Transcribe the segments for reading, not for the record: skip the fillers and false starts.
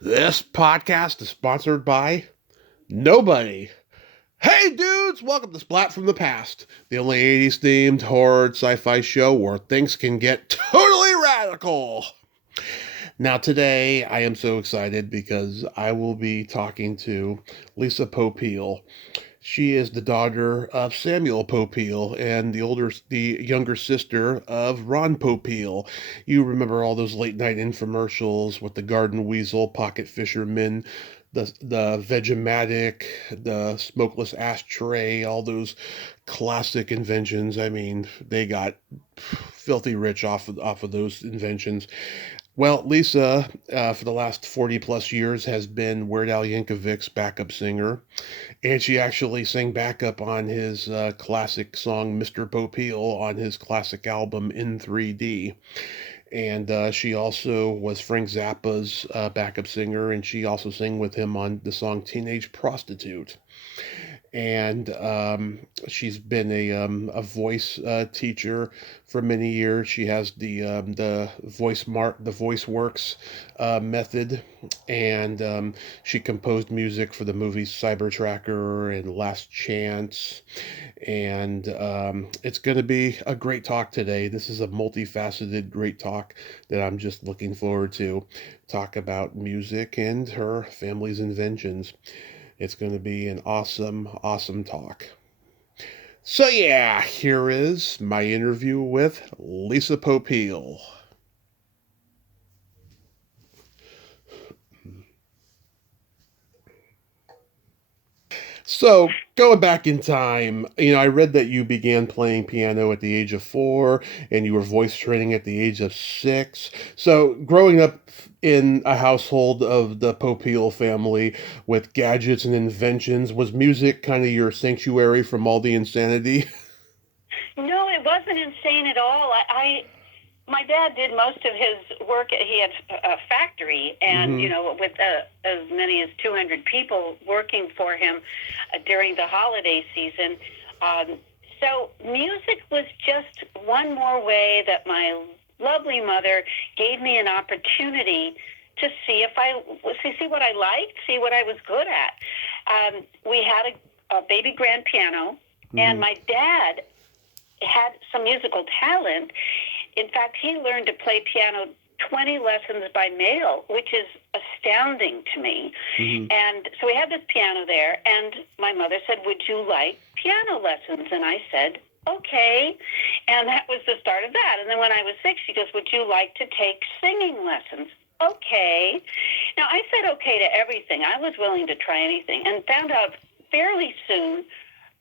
This podcast is sponsored by nobody. Hey dudes, welcome to Splat from the Past, the only 80s themed horror sci-fi show where things can get totally radical. Now today I am so excited because I will be talking to Lisa Popeil. She is the daughter of Samuel Popeil and the younger sister of Ron Popeil. You remember all those late night infomercials with the garden weasel, pocket fisherman, the Vegematic, the smokeless ashtray, all those classic inventions. I mean, they got filthy rich off of those inventions. Well, Lisa, for the last 40 plus years, has been Weird Al Yankovic's backup singer, and she actually sang backup on his classic song Mr. Popeil on his classic album In 3D. And she also was Frank Zappa's backup singer, and she also sang with him on the song Teenage Prostitute. And she's been a voice teacher for many years. She has the Voice Works method, and she composed music for the movies Cyber Tracker and Last Chance. And it's going to be a great talk today. This is a multifaceted great talk that I'm just looking forward to. Talk about music and her family's inventions. It's going to be an awesome, awesome talk. So, yeah, here is my interview with Lisa Popeil. So, going back in time, I read that you began playing piano at the age of 4 and you were voice training at the age of 6. So, growing up in a household of the Popeil family with gadgets and inventions, was music kind of your sanctuary from all the insanity? No, it wasn't insane at all. My dad did most of his work. He had a factory, and with as many as 200 people working for him during the holiday season. So music was just one more way that my lovely mother gave me an opportunity to see what I liked, see what I was good at. We had a baby grand piano, and my dad had some musical talent. In fact, he learned to play piano 20 lessons by mail, which is astounding to me. And so we had this piano there, and my mother said, "Would you like piano lessons?" And I said, "Okay." And that was the start of that. And then when I was 6, she goes, "Would you like to take singing lessons?" Okay. Now, I said okay to everything. I was willing to try anything, and found out fairly soon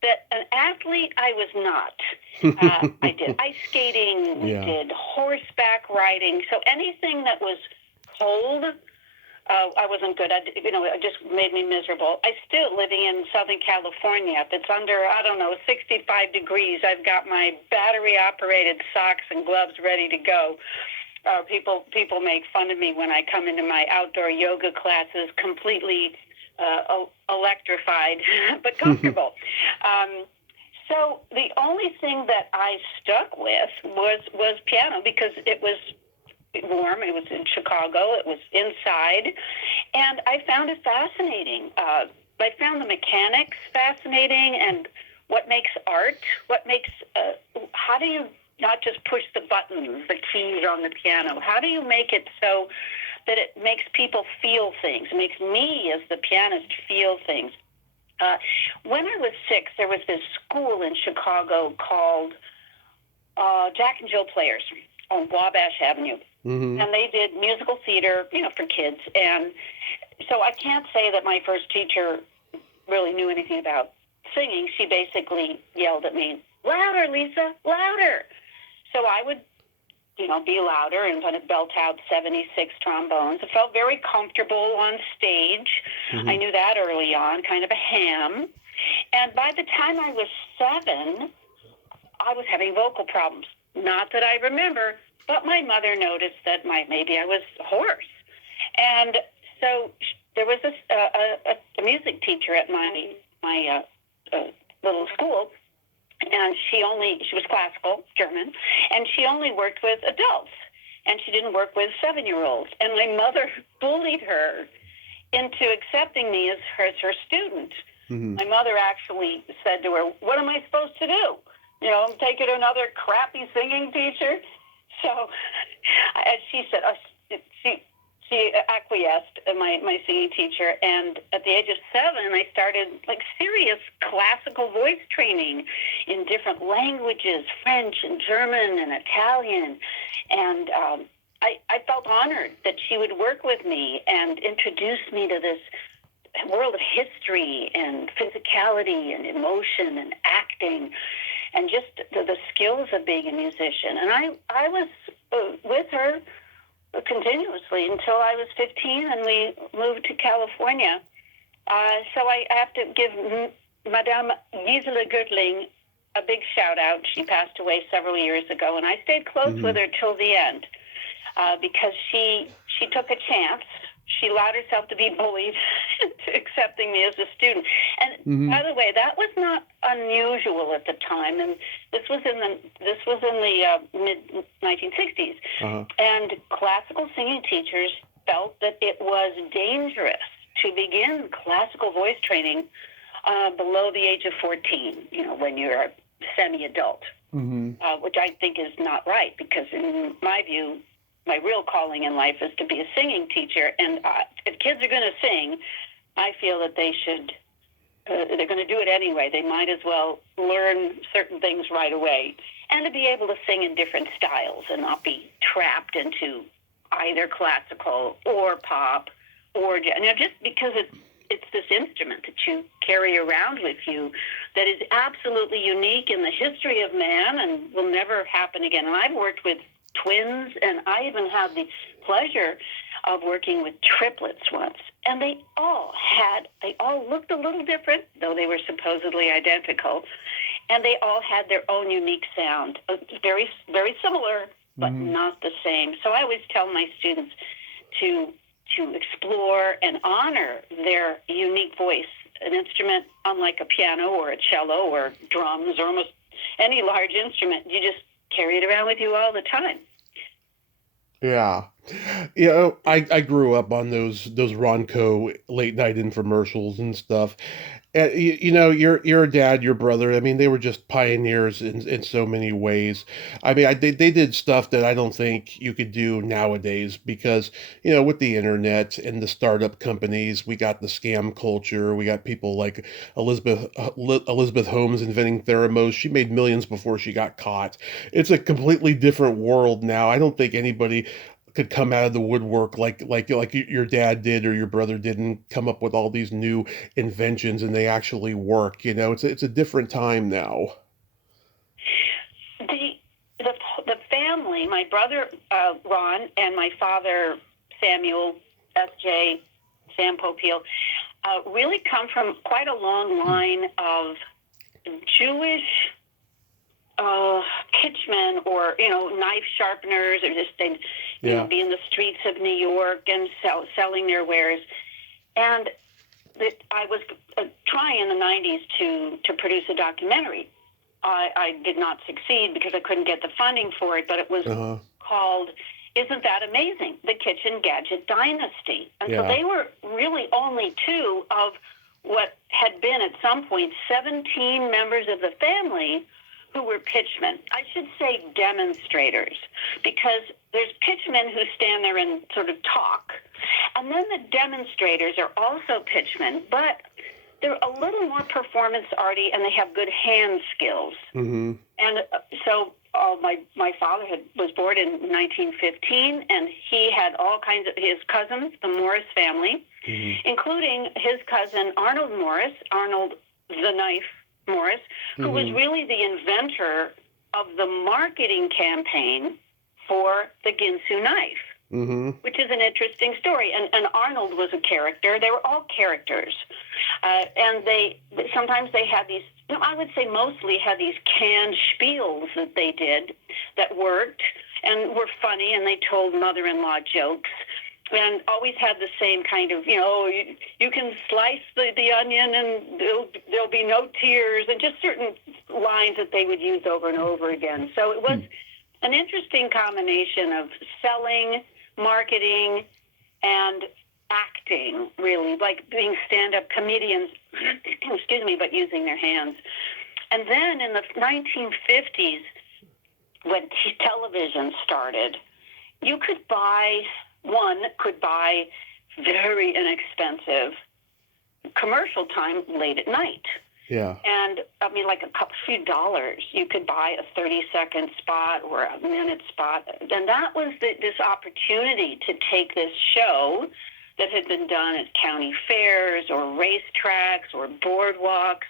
that an athlete I was not. I did ice skating, we did horseback riding, so anything that was cold, I wasn't good at. It just made me miserable. I still, living in Southern California, if it's under, 65 degrees, I've got my battery-operated socks and gloves ready to go. People make fun of me when I come into my outdoor yoga classes completely electrified, but comfortable. So the only thing that I stuck with was piano, because it was warm. It was in Chicago. It was inside, and I found it fascinating. I found the mechanics fascinating, and what makes art. How do you not just push the buttons, the keys on the piano? How do you make it so that it makes people feel things? It makes me, as the pianist, feel things. When I was 6, there was this school in Chicago called Jack and Jill Players on Wabash Avenue. And they did musical theater, for kids. And so I can't say that my first teacher really knew anything about singing. She basically yelled at me, "Louder, Lisa, louder." So I would be louder and kind of belt out 76 trombones. I felt very comfortable on stage. I knew that early on, kind of a ham. And by the time I was 7, I was having vocal problems. Not that I remember, but my mother noticed that maybe I was hoarse. And so there was a music teacher at my little school, and she was classical, German, and she only worked with adults, and she didn't work with 7-year-olds. And my mother bullied her into accepting me as her student. Mm-hmm. My mother actually said to her, "What am I supposed to do? Take it another crappy singing teacher?" So, as she said, she acquiesced, my singing teacher, and at the age of 7, I started like serious classical voice training in different languages, French and German and Italian, and I felt honored that she would work with me and introduce me to this world of history and physicality and emotion and acting and just the skills of being a musician. And I was with her continuously until I was 15, and we moved to California. So I have to give Madame Gisela Göttling a big shout out. She passed away several years ago, and I stayed close with her till the end because she took a chance. She allowed herself to be bullied into accepting me as a student. And by the way, that was not unusual at the time. And this was in the mid 1960s. Uh-huh. And classical singing teachers felt that it was dangerous to begin classical voice training below the age of 14. When you're a semi-adult, which I think is not right, because in my view, my real calling in life is to be a singing teacher, and if kids are going to sing, I feel that they should, they're going to do it anyway. They might as well learn certain things right away, and to be able to sing in different styles and not be trapped into either classical or pop or just because it's this instrument that you carry around with you that is absolutely unique in the history of man and will never happen again. And I've worked with twins, and I even had the pleasure of working with triplets once, and they all looked a little different, though they were supposedly identical, and they all had their own unique sound, very, very similar, but not the same. So I always tell my students to explore and honor their unique voice. An instrument, unlike a piano or a cello or drums or almost any large instrument, you just carry it around with you all the time. Yeah. I grew up on those Ronco late night infomercials and stuff. And your dad, your brother, I mean, they were just pioneers in so many ways. I mean, they did stuff that I don't think you could do nowadays because, with the internet and the startup companies, we got the scam culture. We got people like Elizabeth Holmes inventing Theramos. She made millions before she got caught. It's a completely different world now. I don't think anybody could come out of the woodwork like your dad did or your brother did and come up with all these new inventions and they actually work. It's a different time now. The family, my brother Ron and my father Samuel Sam Popeil, really come from quite a long line of Jewish pitchmen or knife sharpeners, or just things, be in the streets of New York and selling their wares. And I was trying in the 90s to produce a documentary. I did not succeed because I couldn't get the funding for it, but it was called "Isn't That Amazing? The Kitchen Gadget Dynasty." And so they were really only two of what had been at some point 17 members of the family who were pitchmen. I should say demonstrators, because there's pitchmen who stand there and sort of talk, and then the demonstrators are also pitchmen, but they're a little more performance arty, and they have good hand skills. And so my father was born in 1915, and he had all kinds of his cousins, the Morris family, including his cousin Arnold the Knife Morris, who was really the inventor of the marketing campaign for the Ginsu knife, which is an interesting story. And Arnold was a character. They were all characters. And sometimes they had these, I would say mostly had these canned spiels that they did that worked and were funny, and they told mother-in-law jokes. And always had the same kind of, you can slice the onion and there'll be no tears, and just certain lines that they would use over and over again. So it was an interesting combination of selling, marketing, and acting, really, like being stand-up comedians, excuse me, but using their hands. And then in the 1950s, when television started, one could buy very inexpensive commercial time late at night. Yeah. And, I mean, like few dollars, you could buy a 30-second spot or a minute spot. And that was this opportunity to take this show that had been done at county fairs or racetracks or boardwalks,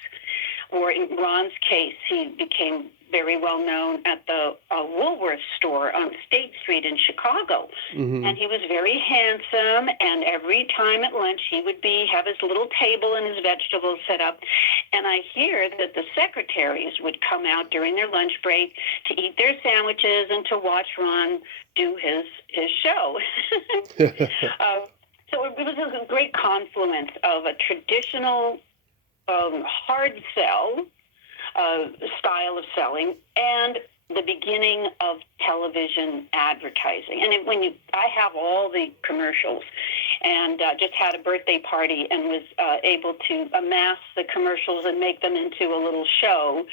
or in Ron's case, he became very well known at the Woolworth store on State Street in Chicago. Mm-hmm. And he was very handsome, and every time at lunch he would have his little table and his vegetables set up. And I hear that the secretaries would come out during their lunch break to eat their sandwiches and to watch Ron do his show. So it was a great confluence of a traditional hard sell style of selling and the beginning of television advertising. And I have all the commercials, and just had a birthday party and was able to amass the commercials and make them into a little show.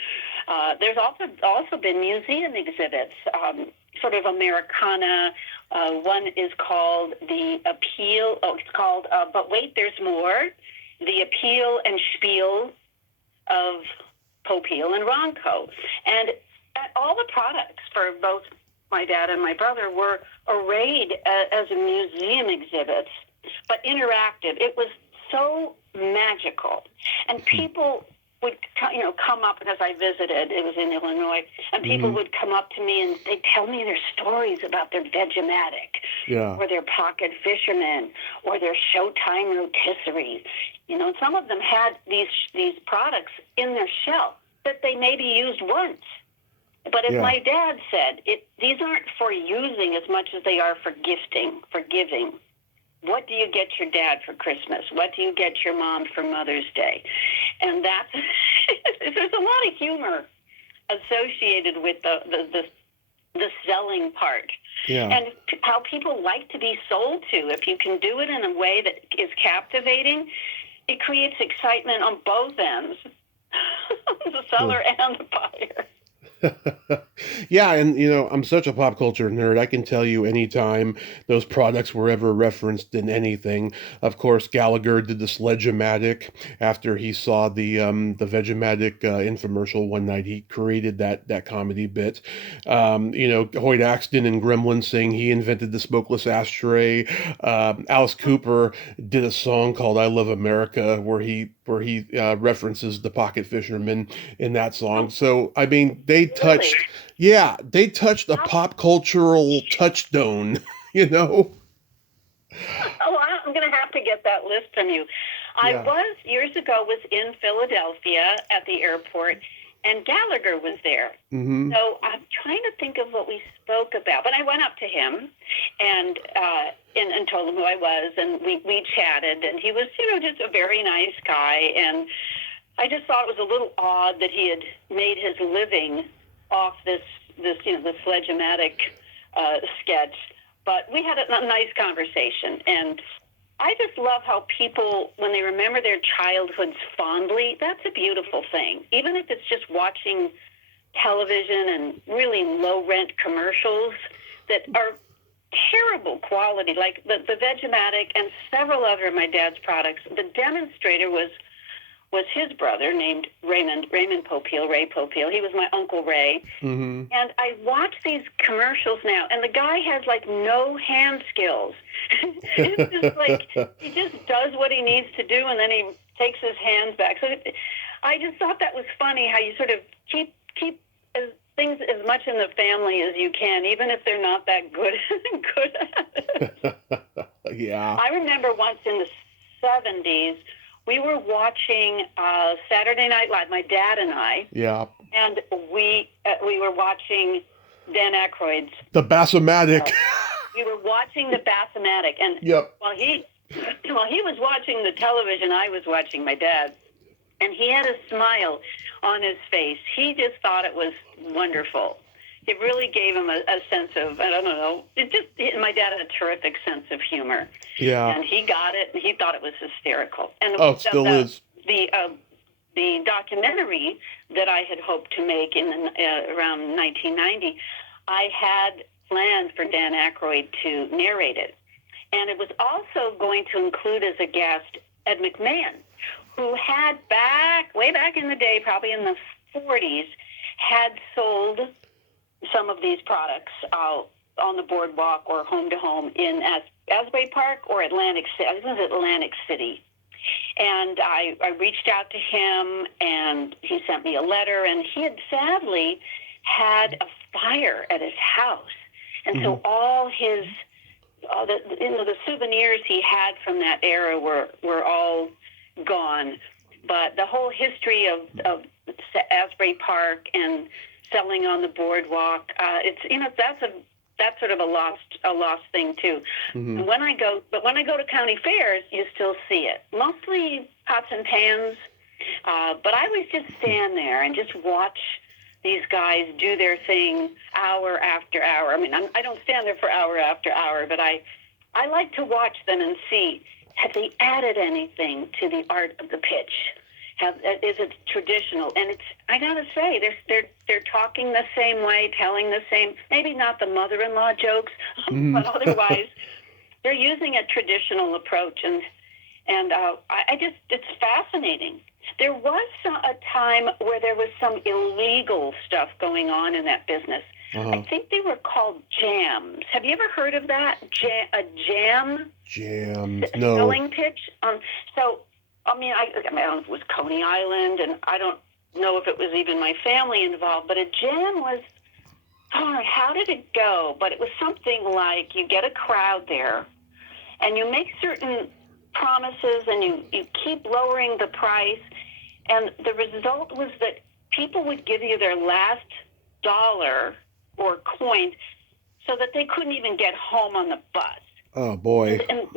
There's also been museum exhibits, sort of Americana. One is called The Appeal. Oh, it's called But Wait, There's More. The Appeal and Spiel of Popeil and Ronco. And all the products for both my dad and my brother were arrayed as museum exhibits, but interactive. It was so magical. And people would come up, as I visited, it was in Illinois, and people would come up to me and they'd tell me their stories about their Vegematic, or their Pocket Fisherman, or their Showtime rotisseries. And some of them had these products in their shelf that they maybe used once. But as my dad said, these aren't for using as much as they are for gifting, for giving. What do you get your dad for Christmas? What do you get your mom for Mother's Day? And there's a lot of humor associated with the selling part. Yeah. And how people like to be sold to. If you can do it in a way that is captivating, it creates excitement on both ends, the seller and the buyer. Yeah, and I'm such a pop culture nerd. I can tell you anytime those products were ever referenced in anything. Of course, Gallagher did the Sledge-O-Matic after he saw the Vegematic infomercial one night. He created that comedy bit. Hoyt Axton and Gremlins saying he invented the smokeless ashtray. Alice Cooper did a song called "I Love America" where he references the Pocket Fisherman in that song. So I mean, they touched a pop cultural touchstone, Oh, I'm going to have to get that list from you. I was, years ago, was in Philadelphia at the airport, and Gallagher was there. Mm-hmm. So I'm trying to think of what we spoke about. But I went up to him and told him who I was, and we chatted, and he was, just a very nice guy. And I just thought it was a little odd that he had made his living off the Sledge-O-Matic sketch. But we had a nice conversation, and I just love how people, when they remember their childhoods fondly, that's a beautiful thing. Even if it's just watching television and really low-rent commercials that are terrible quality, like the Vegematic and several other of my dad's products. The demonstrator was his brother named Raymond Popeil, Ray Popeil. He was my Uncle Ray. Mm-hmm. And I watch these commercials now, and the guy has, no hand skills. It's just he just does what he needs to do, and then he takes his hands back. So I just thought that was funny, how you sort of keep things as much in the family as you can, even if they're not that good at it. Yeah. I remember once in the 70s, we were watching Saturday Night Live, my dad and I. Yeah. And we were watching Dan Aykroyd's. The Bassomatic. We were watching the Bassomatic, and while he was watching the television, I was watching my dad, and he had a smile on his face. He just thought it was wonderful. it really gave him a sense of, I don't know, my dad had a terrific sense of humor. Yeah. And he got it, and he thought it was hysterical. And it still is. The documentary that I had hoped to make in around 1990, I had planned for Dan Aykroyd to narrate it. And it was also going to include as a guest Ed McMahon, who had way back in the day, probably in the 40s, had sold some of these products out on the boardwalk or home to home in Asbury Park or Atlantic City. I think it was Atlantic City. And I reached out to him, and he sent me a letter, and he had sadly had a fire at his house. And so all the souvenirs he had from that era were all gone. But the whole history of Asbury Park and selling on the boardwalk, that's sort of a lost thing too. Mm-hmm. And when I go to county fairs, you still see it. Mostly pots and pans, but I always just stand there and just watch these guys do their thing hour after hour. I mean, I don't stand there for hour after hour, but I like to watch them and see, have they added anything to the art of the pitch? Is it traditional? And I gotta say, they're talking the same way, telling the same, maybe not the mother-in-law jokes, but otherwise they're using a traditional approach, and it's fascinating. There was a time where there was some illegal stuff going on in that business. Uh-huh. I think they were called jams. Have you ever heard of that? A jam? Jam. No. Spelling pitch. I don't know if it was Coney Island, and I don't know if it was even my family involved, but a jam was, how did it go? But it was something like you get a crowd there, and you make certain promises, and you keep lowering the price, and the result was that people would give you their last dollar or coin so that they couldn't even get home on the bus. Oh, boy. And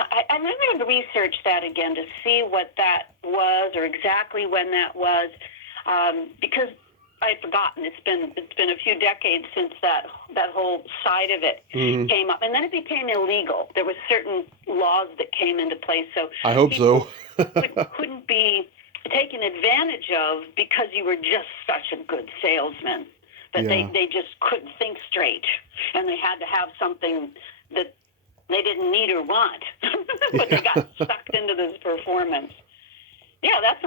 I never researched that again to see what that was or exactly when that was, because I'd forgotten. It's been a few decades since that whole side of it came up. And then it became illegal. There were certain laws that came into place. So I hope so. couldn't be taken advantage of because you were just such a good salesman. But they just couldn't think straight. And they had to have something that they didn't need or want, but they got sucked into this performance. Yeah, that's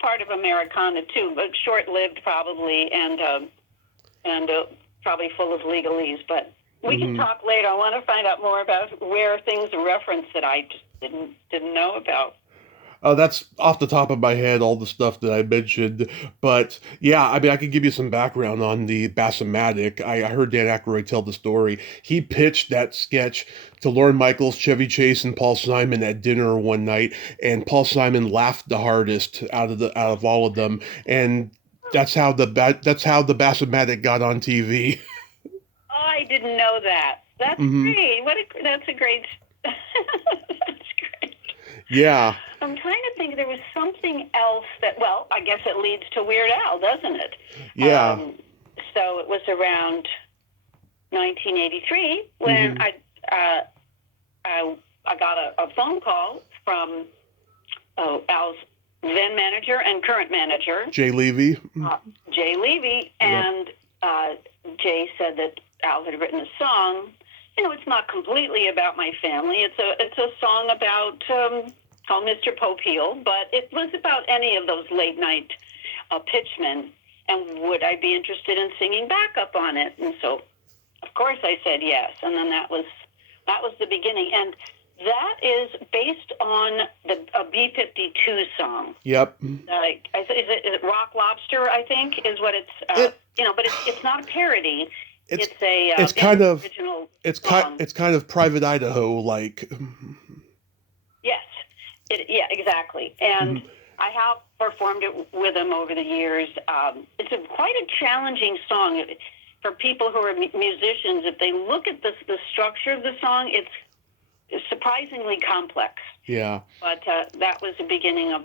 part of Americana too, but short-lived probably, and probably full of legalese. But we can talk later. I want to find out more about where things are referenced that I just didn't know about. That's off the top of my head, all the stuff that I mentioned. But yeah, I mean, I could give you some background on the Bassomatic. I heard Dan Aykroyd tell the story. He pitched that sketch to Lorne Michaels, Chevy Chase, and Paul Simon at dinner one night, and Paul Simon laughed the hardest out of all of them, and that's how the Bassomatic got on TV. Oh, I didn't know that. That's great. That's a great. That's great. Yeah. I'm trying to think. There was something else I guess it leads to Weird Al, doesn't it? Yeah. So it was around 1983 when I got a phone call from Al's then manager and current manager, Jay Levy. And Jay said that Al had written a song. It's not completely about my family. It's a song about called Mr. Popeil, but it was about any of those late night pitchmen, and would I be interested in singing backup on it? And so, of course, I said yes. And then that was the beginning, and that is based on a B-52 song. Yep. Is it Rock Lobster? I think is what it's. But it's not a parody. It's kind of original. It's kind of Private Idaho like. Yes. Yeah, exactly. And I have performed it with him over the years. It's quite a challenging song for people who are musicians. If they look at the structure of the song, it's surprisingly complex. Yeah. But that was the beginning of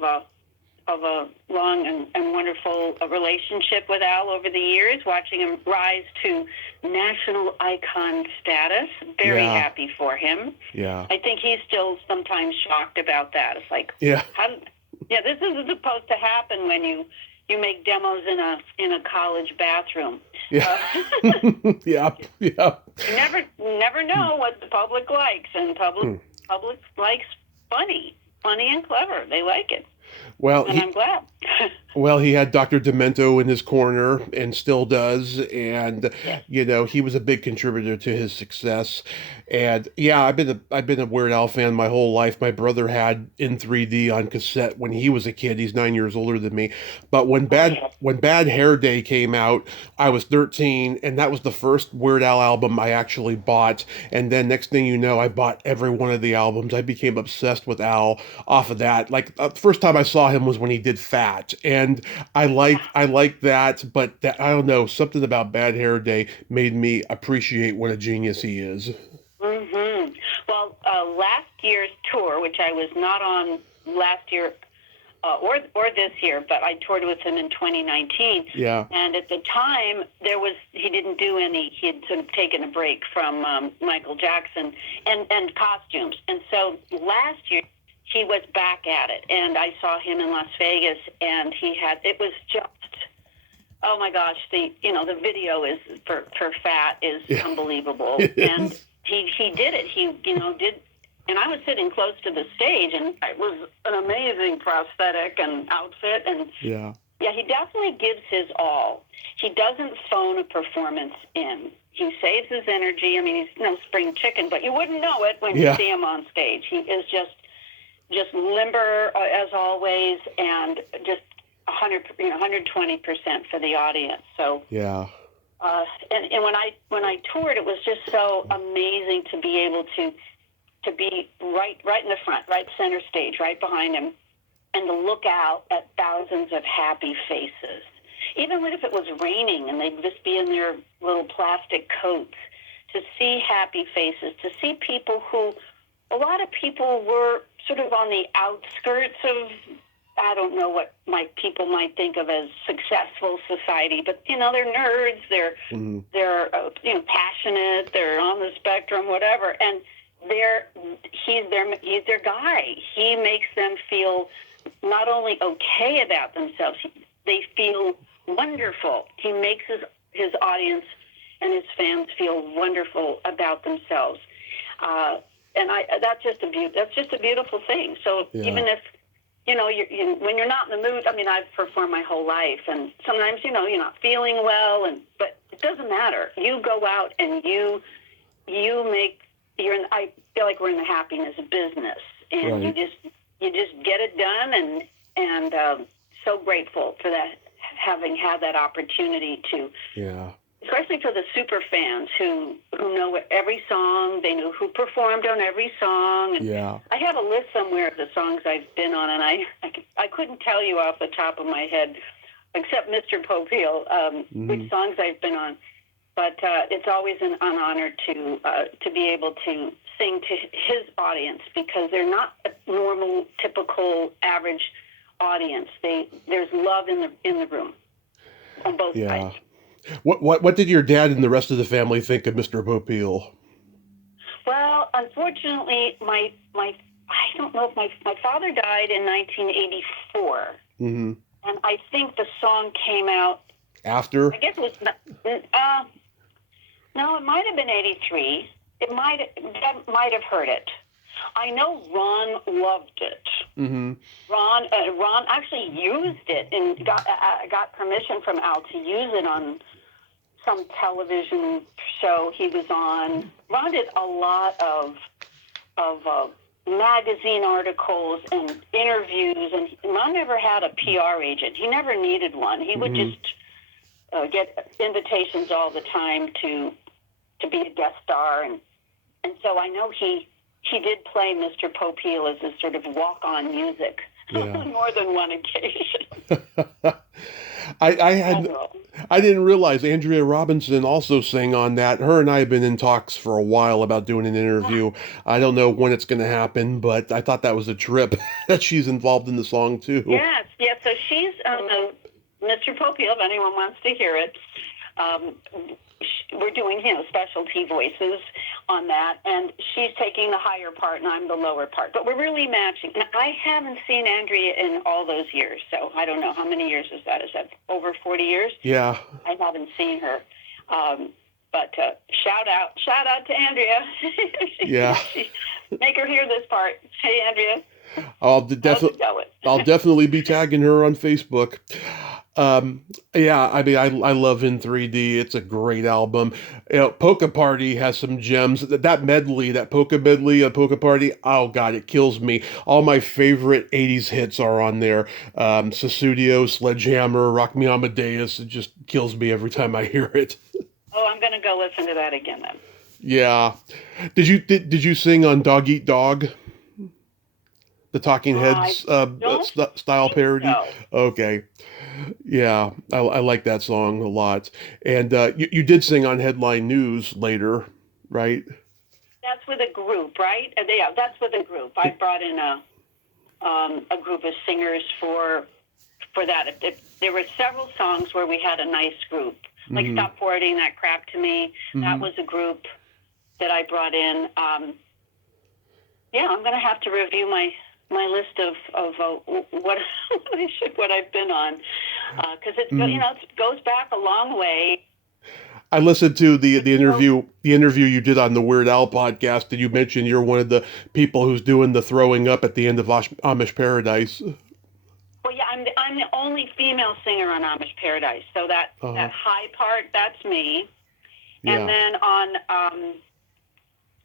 a long and wonderful relationship with Al over the years, watching him rise to national icon status. Very happy for him. Yeah. I think he's still sometimes shocked about that. It's like, this isn't supposed to happen when you make demos in a college bathroom. Yeah. Yeah. You never know what the public likes, and public likes funny and clever. They like it. Well, and I'm glad. Well, he had Dr. Demento in his corner and still does. And, he was a big contributor to his success. And I've been a Weird Al fan my whole life. My brother had in 3D on cassette when he was a kid. He's 9 years older than me. But when Bad Hair Day came out, I was 13, and that was the first Weird Al album I actually bought. And then next thing you know, I bought every one of the albums. I became obsessed with Al off of that. Like, the first time I saw him was when he did Fat. And I like that, but that, I don't know, something about Bad Hair Day made me appreciate what a genius he is. Mm-hmm. Well, last year's tour, which I was not on last year or this year, but I toured with him in 2019. Yeah. And at the time, he didn't do any. He had sort of taken a break from Michael Jackson and costumes, and so last year he was back at it, and I saw him in Las Vegas, and it was just, oh my gosh, the video is for Fat is unbelievable. And he did it. He did, and I was sitting close to the stage, and it was an amazing prosthetic and outfit, and he definitely gives his all. He doesn't phone a performance in. He saves his energy. I mean, he's no spring chicken, but you wouldn't know it when you see him on stage. He is just limber as always, and just 120% for the audience. So and when I toured, it was just so amazing to be able to be right in the front, right center stage, right behind him, and to look out at thousands of happy faces. Even if it was raining and they'd just be in their little plastic coats, to see happy faces, to see people who, a lot of people were sort of on the outskirts of, I don't know what people might think of as successful society, but they're nerds, they're passionate, they're on the spectrum, whatever, and he's their guy. He makes them feel not only okay about themselves, they feel wonderful. He makes his audience and his fans feel wonderful about themselves. And that's just a beautiful thing. So even if, when you're not in the mood, I mean, I've performed my whole life, and sometimes, you're not feeling well, but it doesn't matter. You go out and I feel like we're in the happiness business, and you just get it done, and so grateful for that, having had that opportunity to, especially for the super fans who know every song, they know who performed on every song. And I have a list somewhere of the songs I've been on, and I couldn't tell you off the top of my head, except Mr. Popeil, which songs I've been on. But it's always an honor to be able to sing to his audience, because they're not a normal, typical, average audience. There's love in the room on both sides. What did your dad and the rest of the family think of Mr. Popeil? Well, unfortunately, I don't know if my father died in 1984, and I think the song came out after. I guess it was no, it might have been 83. Dad might have heard it. I know Ron loved it. Mm-hmm. Ron actually used it and got permission from Al to use it on some television show he was on. Ron did a lot of magazine articles and interviews, and Ron never had a PR agent. He never needed one. He would just get invitations all the time to be a guest star, and so I know he did play Mr. Popeil as a sort of walk-on music on more than one occasion. I didn't realize Andrea Robinson also sang on that. Her and I have been in talks for a while about doing an interview. I don't know when it's going to happen, but I thought that was a trip that she's involved in the song too. Yes, she's Mr. Popeil, if anyone wants to hear it. We're doing, specialty voices on that, and she's taking the higher part, and I'm the lower part. But we're really matching. And I haven't seen Andrea in all those years, so I don't know how many years is that. Is that over 40 years? Yeah. I haven't seen her. But shout out to Andrea. Yeah. Make her hear this part. Hey, Andrea. I'll definitely be tagging her on Facebook. Yeah, I mean, I love In 3D. It's a great album. Polka Party has some gems. That medley, that polka medley, a Polka Party. Oh God, it kills me. All my favorite '80s hits are on there. Sussudio, Sledgehammer, Rock Me Amadeus. It just kills me every time I hear it. Oh, I'm gonna go listen to that again then. Yeah. Did you sing on Dog Eat Dog? The Talking Heads style parody. So. Okay, yeah, I like that song a lot. And you did sing on Headline News later, right? That's with a group, right? Yeah, that's with a group. I brought in a group of singers for that. There were several songs where we had a nice group, like "Stop Forwarding That Crap to Me." That was a group that I brought in. Yeah, I'm gonna have to review my list of what I've been on, because it goes back a long way. I listened to the interview you did on the Weird Al podcast, and you mentioned you're one of the people who's doing the throwing up at the end of Amish Paradise. Well, yeah, I'm the only female singer on Amish Paradise, so that high part, that's me. Yeah. And then on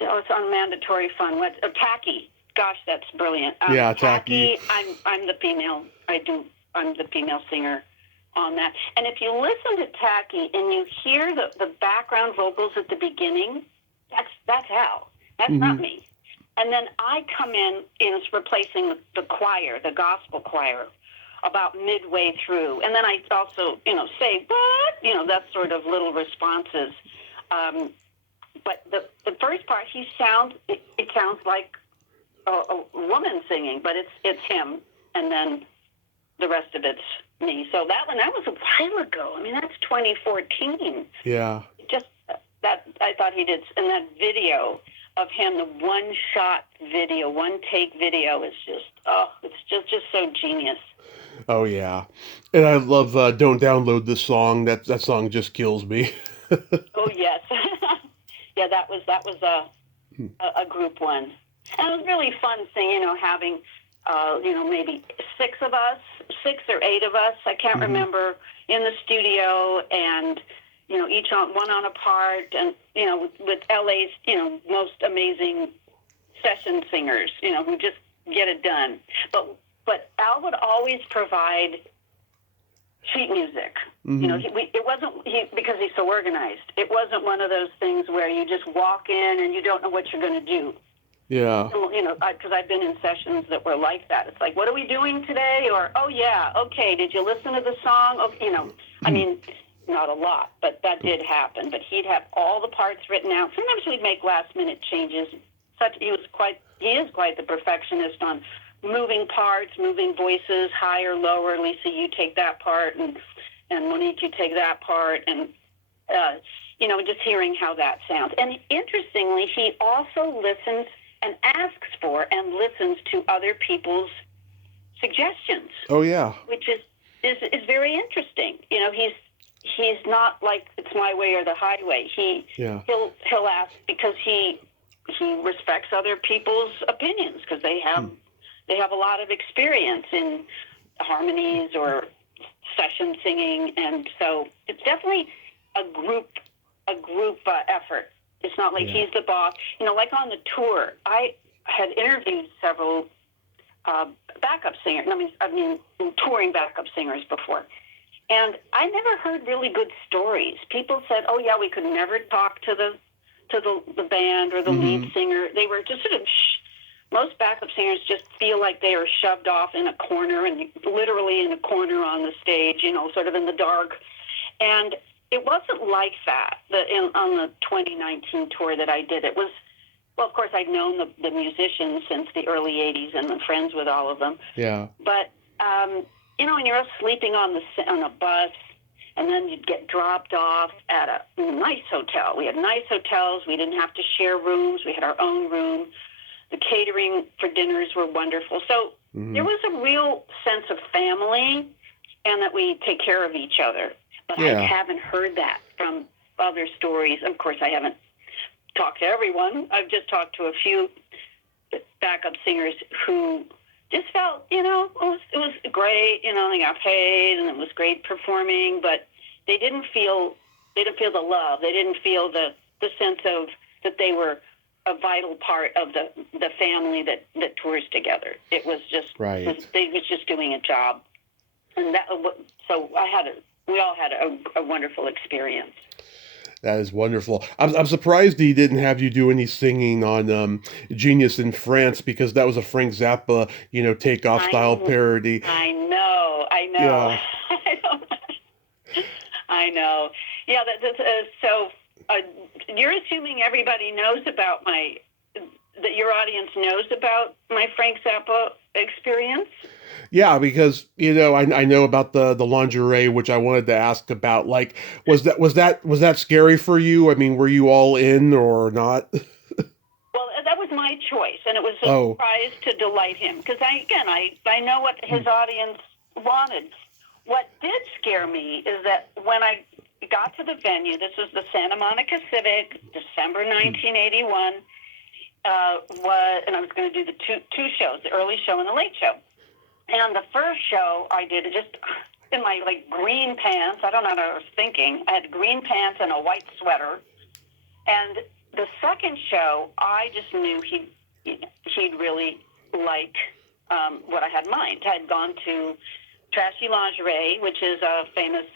it's on Mandatory Fun. What's Tacky? Gosh, that's brilliant. Yeah, Tacky. I'm the female. I'm the female singer on that. And if you listen to Tacky and you hear the background vocals at the beginning, that's Al. That's not me. And then I come in replacing the choir, the gospel choir, about midway through. And then I also, say, what? That sort of little responses. But the first part, it sounds like a woman singing, but it's him, and then the rest of it's me. So that was a while ago. I mean, that's 2014. Yeah. Just that I thought he did, and that video of him, the one-shot video, one-take video, is it's just so genius. Oh yeah, and I love "Don't Download This Song." That song just kills me. Oh yes, yeah, that was a group one. And it was really fun singing, having, maybe 6 or 8 of us, I can't remember, in the studio, and, each one on a part, and, with LA's, most amazing session singers, who just get it done. But Al would always provide sheet music. It wasn't because he's so organized. It wasn't one of those things where you just walk in and you don't know what you're going to do. Yeah. Because I've been in sessions that were like that. It's like, what are we doing today? Or, oh, yeah, okay, did you listen to the song? Oh, I mean, not a lot, but that did happen. But he'd have all the parts written out. Sometimes we'd make last-minute changes. He is quite the perfectionist on moving parts, moving voices, higher, lower. Lisa, you take that part, and Monique, you take that part, and just hearing how that sounds. And interestingly, he also listens and asks for and listens to other people's suggestions. Oh yeah, which is very interesting. He's not like it's my way or the highway. He'll ask because he respects other people's opinions because they have a lot of experience in harmonies or session singing, and so it's definitely a group effort. It's not like he's the boss. Like on the tour, I had interviewed several backup singers. I mean, touring backup singers before, and I never heard really good stories. People said, "Oh yeah, we could never talk to the band or the lead singer." They were just sort of. Most backup singers just feel like they are shoved off in a corner, and literally in a corner on the stage, sort of in the dark. And it wasn't like that on the 2019 tour that I did. It was, well, of course, I'd known the musicians since the early 80s and I'm friends with all of them. Yeah. But when you're sleeping on a bus, and then you'd get dropped off at a nice hotel. We had nice hotels. We didn't have to share rooms. We had our own room. The catering for dinners were wonderful. So there was a real sense of family and that we take care of each other. But I haven't heard that from other stories. Of course, I haven't talked to everyone. I've just talked to a few backup singers who just felt, it was great, they got paid and it was great performing, but they didn't feel the love. They didn't feel the sense of that they were a vital part of the family that tours together. It was just, they was just doing a job. And so we all had a wonderful experience. That is wonderful. I'm surprised he didn't have you do any singing on Genius in France, because that was a Frank Zappa, takeoff style parody. I know. Yeah. I know. Yeah. So you're assuming everybody knows about that your audience knows about my Frank Zappa experience? Yeah, because I know about the lingerie, which I wanted to ask about. Like, was that scary for you? I mean, were you all in or not? Well, that was my choice, and it was a surprise to delight him, because I know what his audience wanted. What did scare me is that when I got to the venue, this was the Santa Monica Civic, December 1981, and I was going to do the two shows, the early show and the late show. And the first show I did just in my green pants. I don't know what I was thinking. I had green pants and a white sweater. And the second show, I just knew he'd really like what I had in mind. I had gone to Trashy Lingerie, which is a famous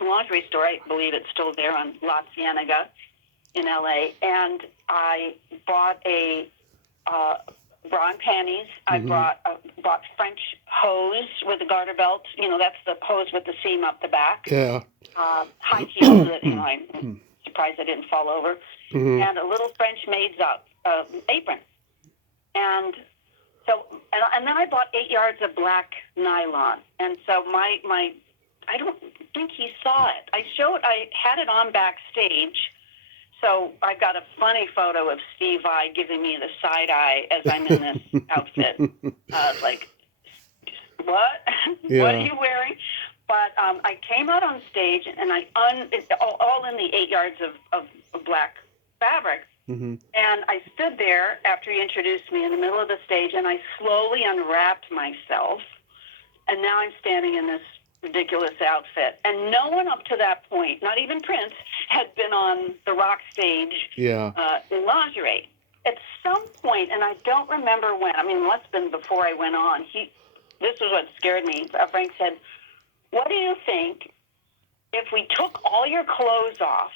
lingerie store. I believe it's still there on La Cienega in L.A. And I bought a bra and panties. I bought French hose with a garter belt. That's the hose with the seam up the back. Yeah. High heels that, I'm surprised I didn't fall over. Mm-hmm. And a little French maid's apron. And so, and then I bought 8 yards of black nylon. And so I don't think he saw it. I had it on backstage. So I got a funny photo of Steve Vai giving me the side eye as I'm in this outfit. Like, what? Yeah. What are you wearing? But I came out on stage and all in the 8 yards of black fabric. Mm-hmm. And I stood there after he introduced me in the middle of the stage, and I slowly unwrapped myself. And now I'm standing in this ridiculous outfit. And no one up to that point, not even Prince, had been on the rock stage in lingerie. At some point, and I don't remember when, it must have been before I went on, this was what scared me. Frank said, "What do you think if we took all your clothes off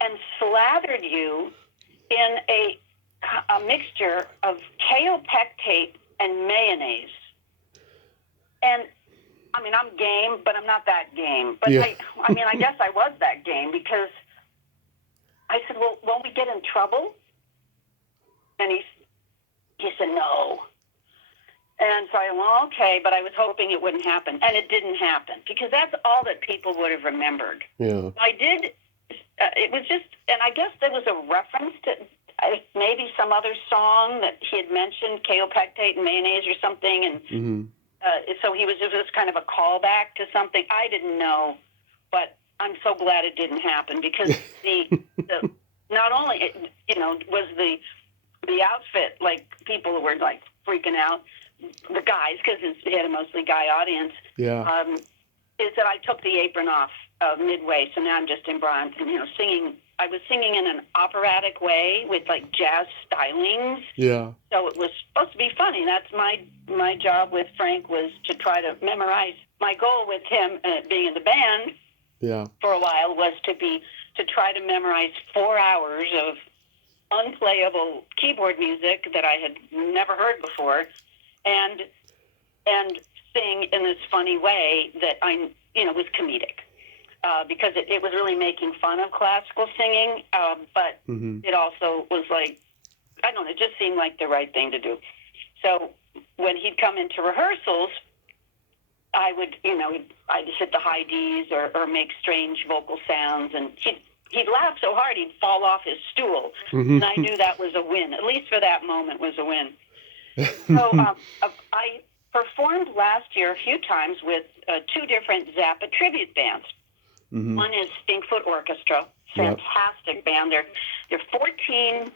and slathered you in a mixture of kaopectate and mayonnaise?" And I'm game, but I'm not that game. But yeah. I guess I was that game, because I said, "Well, won't we get in trouble?" And he said, "No." And so I went, "Well, okay," but I was hoping it wouldn't happen. And it didn't happen, because that's all that people would have remembered. Yeah. I did, it was just, and I guess there was a reference to maybe some other song that he had mentioned, kaopectate and mayonnaise or something, and mm-hmm. So it was kind of a callback to something. I didn't know, but I'm so glad it didn't happen, because the not only was the outfit, like, people were like freaking out, the guys, because he had a mostly guy audience. Yeah. Is that I took the apron off midway, so now I'm just in bra and singing. I was singing in an operatic way with jazz stylings. Yeah. So it was supposed to be funny. That's my job with Frank, was to try to memorize. My goal with him being in the band for a while was to try to memorize 4 hours of unplayable keyboard music that I had never heard before, and sing in this funny way that was comedic. Because it was really making fun of classical singing, but mm-hmm. it also was it just seemed like the right thing to do. So when he'd come into rehearsals, I would, I'd hit the high D's or make strange vocal sounds, and he'd laugh so hard he'd fall off his stool, and I knew that was a win. At least for that moment was a win. So I performed last year a few times with two different Zappa tribute bands. One is Stinkfoot Orchestra, fantastic band. They're 14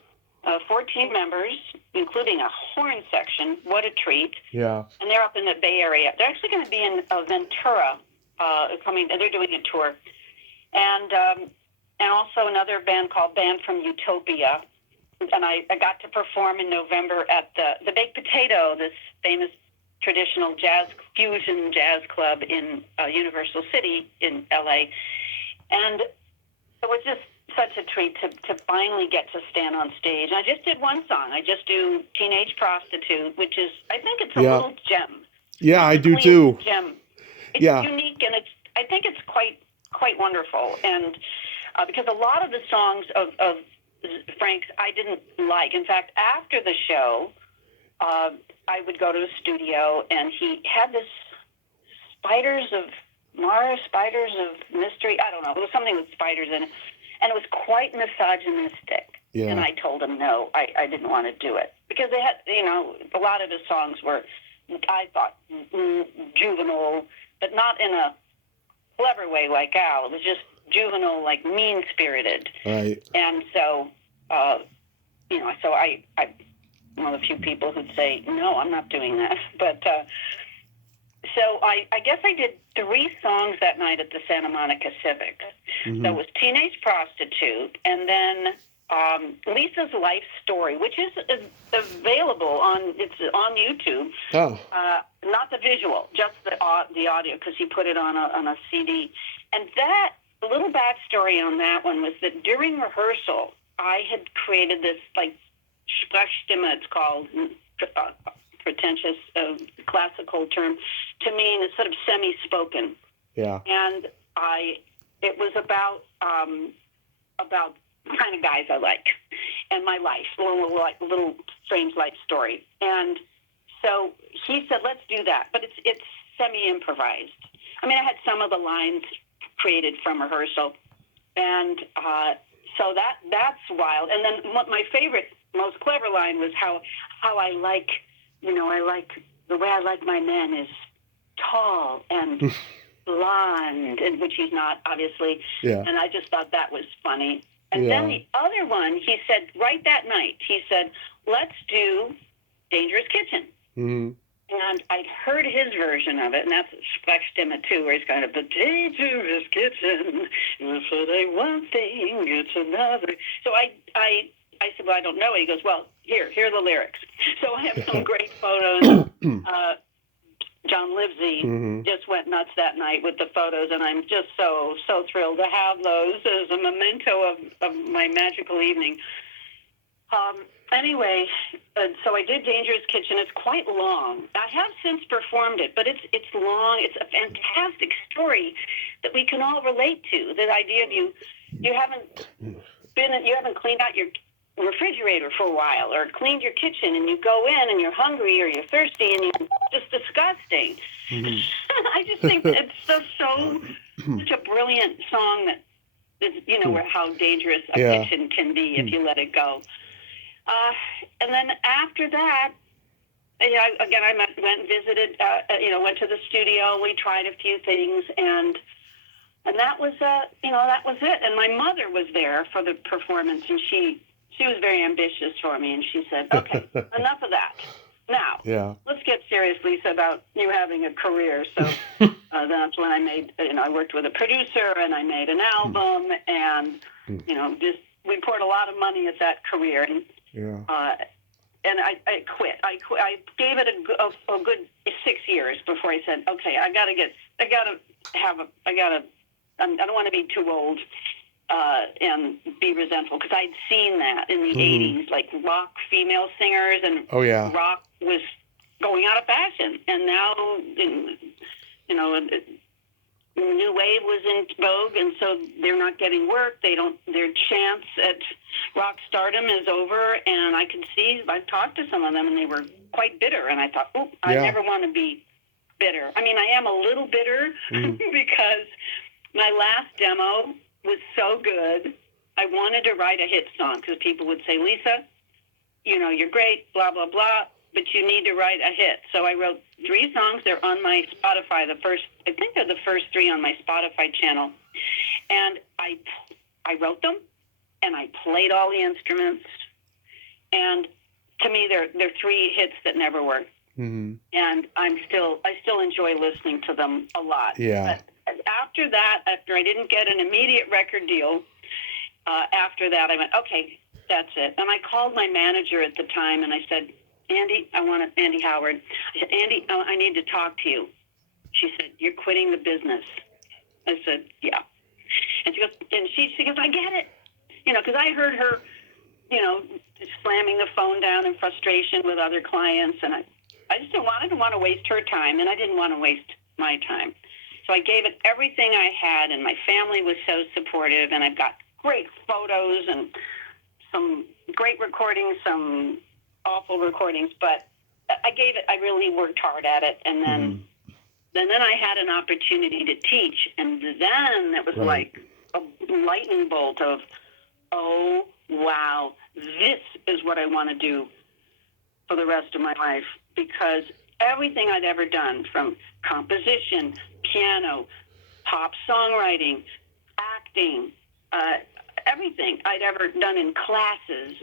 members, including a horn section. What a treat! Yeah. And they're up in the Bay Area. They're actually going to be in Ventura, they're doing a tour. And also another band called Band from Utopia. And I got to perform in November at the Baked Potato, this famous traditional fusion jazz club in Universal City in LA. And it was just such a treat to finally get to stand on stage. And I just did one song. I just do Teenage Prostitute, which is, I think it's a little gem. Yeah, I do too. Gem. It's unique, and I think it's quite wonderful. And because a lot of the songs of Frank's I didn't like. In fact, after the show, I would go to the studio, and he had this Spiders of Mystery. I don't know. It was something with spiders in it. And it was quite misogynistic. Yeah. And I told him no, I didn't want to do it. Because they had, a lot of his songs were, I thought, juvenile, but not in a clever way like Al. It was just juvenile, like mean-spirited. Right. And so, so I'm one of the few people who'd say, no, I'm not doing that. But so I guess I did 3 songs that night at the Santa Monica Civic. So it was Teenage Prostitute, and then Lisa's Life Story, which is available on YouTube. Oh. Not the visual, just the audio, because he put it on a CD. And that, a little backstory on that one was that during rehearsal, I had created this, like, Sprechstimme, it's called, pretentious classical term, to mean it's sort of semi-spoken. Yeah. And it was about the kind of guys I like and my life, a little strange life story. And so he said, let's do that. But it's semi-improvised. I mean, I had some of the lines created from rehearsal. And so that's wild. And then what my favorite, most clever line was how I like, the way I like my men is tall and blonde, and which he's not, obviously. Yeah. And I just thought that was funny. And then the other one, he said, right that night, he said, let's do Dangerous Kitchen. Mm-hmm. And I'd heard his version of it, and that's Sprechstimme too, where he's kind of, the dangerous kitchen, for one thing, it's another. So I said, well, I don't know it. He goes, well, here are the lyrics. So I have some great photos. John Livesey just went nuts that night with the photos, and I'm just so thrilled to have those as a memento of my magical evening. Anyway, so I did Dangerous Kitchen. It's quite long. I have since performed it, but it's long. It's a fantastic story that we can all relate to. The idea of you haven't cleaned out your refrigerator for a while, or cleaned your kitchen, and you go in and you're hungry or you're thirsty and you're just disgusting. I just think it's such a brilliant song that is, where how dangerous a kitchen can be if you let it go. And then after that, I went and visited, went to the studio. We tried a few things, and that was it. And my mother was there for the performance, and she was very ambitious for me, and she said, okay, enough of that. Now, let's get serious, Lisa, about you having a career. So that's when I worked with a producer, and I made an album, and, we poured a lot of money at that career. And I quit. I gave it a good 6 years before I said, okay, I don't want to be too old and be resentful, because I'd seen that in the 80s, like rock female singers, and rock was going out of fashion. And now, new wave was in vogue, and so they're not getting work. Their chance at rock stardom is over, and I talked to some of them, and they were quite bitter, and I thought, I never want to be bitter. I mean, I am a little bitter because my last demo was so good. I wanted to write a hit song because people would say, Lisa, you know, you're great, blah, blah, blah, but you need to write a hit. So I wrote 3 songs. They're on my Spotify. I think they're the first 3 on my Spotify channel. And I wrote them, and I played all the instruments. And to me, they're 3 hits that never worked. Mm-hmm. And I still enjoy listening to them a lot. Yeah. But after that, after I didn't get an immediate record deal, after that I went, okay, that's it. And I called my manager at the time, and I said, Andy Howard. I said, Andy, I need to talk to you. She said, you're quitting the business. I said, yeah. And she goes, I get it. You know, because I heard her, you know, slamming the phone down in frustration with other clients, and I didn't want to waste her time, and I didn't want to waste my time. So I gave it everything I had, and my family was so supportive, and I've got great photos and some great recordings, some awful recordings, but I really worked hard at it, and then I had an opportunity to teach, and then it was like a lightning bolt of, oh, wow, this is what I want to do for the rest of my life, because everything I'd ever done, from composition, piano, pop songwriting, acting, everything I'd ever done in classes,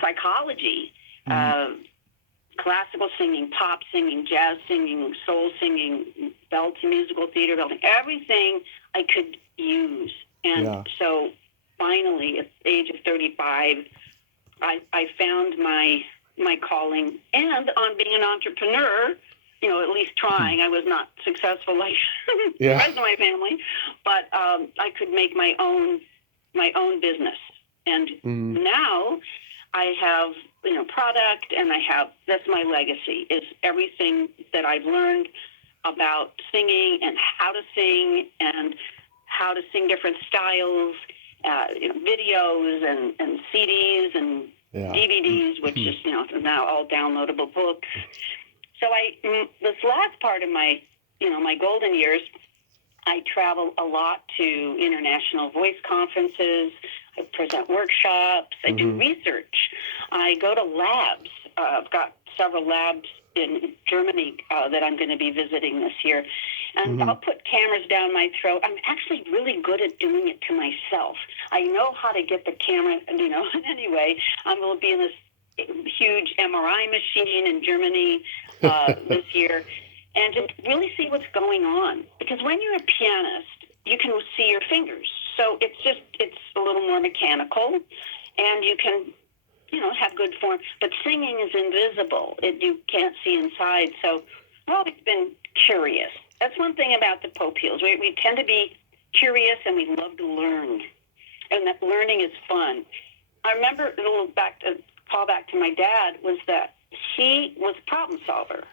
psychology, classical singing, pop singing, jazz singing, soul singing, belting, musical theater belting, everything I could use. And so finally, at the age of 35, I found my calling. And on being an entrepreneur, you know, at least trying, I was not successful like the rest of my family, but I could make my own business. And now I have, you know, product, and that's my legacy, is everything that I've learned about singing and how to sing different styles, you know, videos and CDs and DVDs, which is, you know, now all downloadable books. So this last part of my golden years, I travel a lot to international voice conferences. I present workshops. I do research. I go to labs. I've got several labs in Germany that I'm going to be visiting this year. And I'll put cameras down my throat. I'm actually really good at doing it to myself. I know how to get the camera, you know. Anyway, I'm going to be in this huge MRI machine in Germany this year, and just really see what's going on. Because when you're a pianist, you can see your fingers. So it's a little more mechanical, and you can, you know, have good form. But singing is invisible. You can't see inside. So I've always been curious. That's one thing about the Popeils. We tend to be curious, and we love to learn. And that learning is fun. I remember a little call back to my dad, was that he was a problem solver.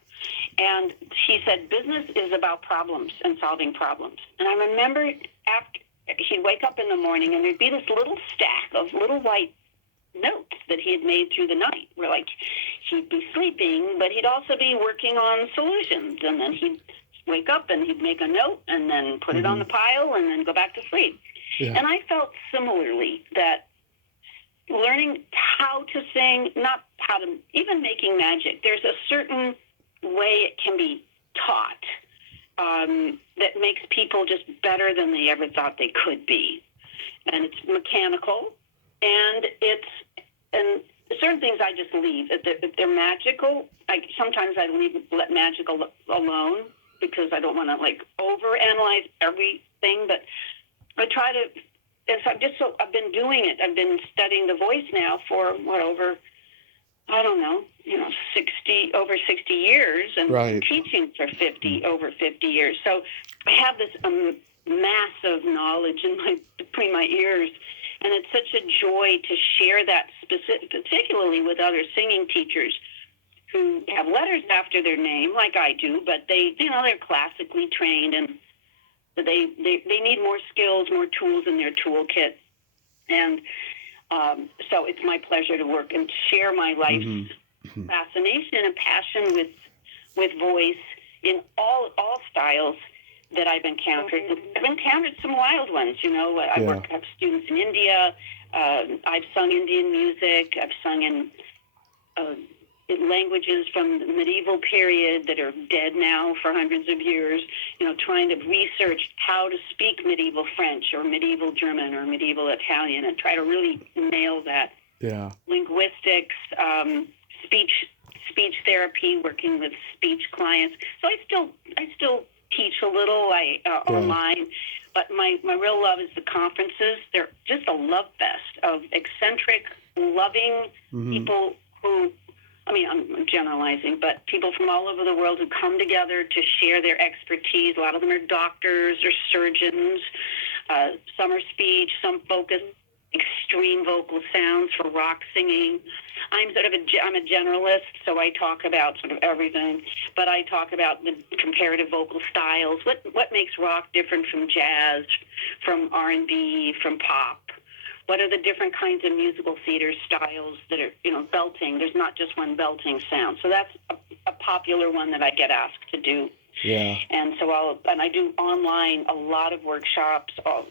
And he said, business is about problems and solving problems. And I remember after he'd wake up in the morning, and there'd be this little stack of little white notes that he had made through the night, where, like, he'd be sleeping, but he'd also be working on solutions. And then he'd wake up and he'd make a note and then put it on the pile and then go back to sleep. Yeah. And I felt similarly, that learning how to sing, not how to, even making magic, there's a certain way it can be taught that makes people just better than they ever thought they could be. And it's mechanical, and certain things I just leave. If they're magical, sometimes I let magical alone, because I don't want to, like, overanalyze everything, but I try to. I've been doing it. I've been studying the voice now for over over 60 years, and teaching for over 50 years. So I have this massive knowledge between my ears, and it's such a joy to share that, particularly with other singing teachers who have letters after their name, like I do, but they're classically trained, and they need more skills, more tools in their toolkit. And so it's my pleasure to work and share my life's fascination and passion with voice in all styles that I've encountered. I've encountered some wild ones. I have students in India. I've sung Indian music. I've sung in languages from the medieval period that are dead now for hundreds of years, trying to research how to speak medieval French or medieval German or medieval Italian and try to really nail that. Yeah. Linguistics, speech therapy, working with speech clients. So I still teach a little online, but my real love is the conferences. They're just a love fest of eccentric, loving people who, I'm generalizing, but people from all over the world who come together to share their expertise. A lot of them are doctors or surgeons. Some are speech, some focus extreme vocal sounds for rock singing. I'm a generalist, so I talk about sort of everything, but I talk about the comparative vocal styles. What makes rock different from jazz, from R&B, from pop? What are the different kinds of musical theater styles that are, belting? There's not just one belting sound. So that's a popular one that I get asked to do. Yeah. And so I do online a lot of workshops. I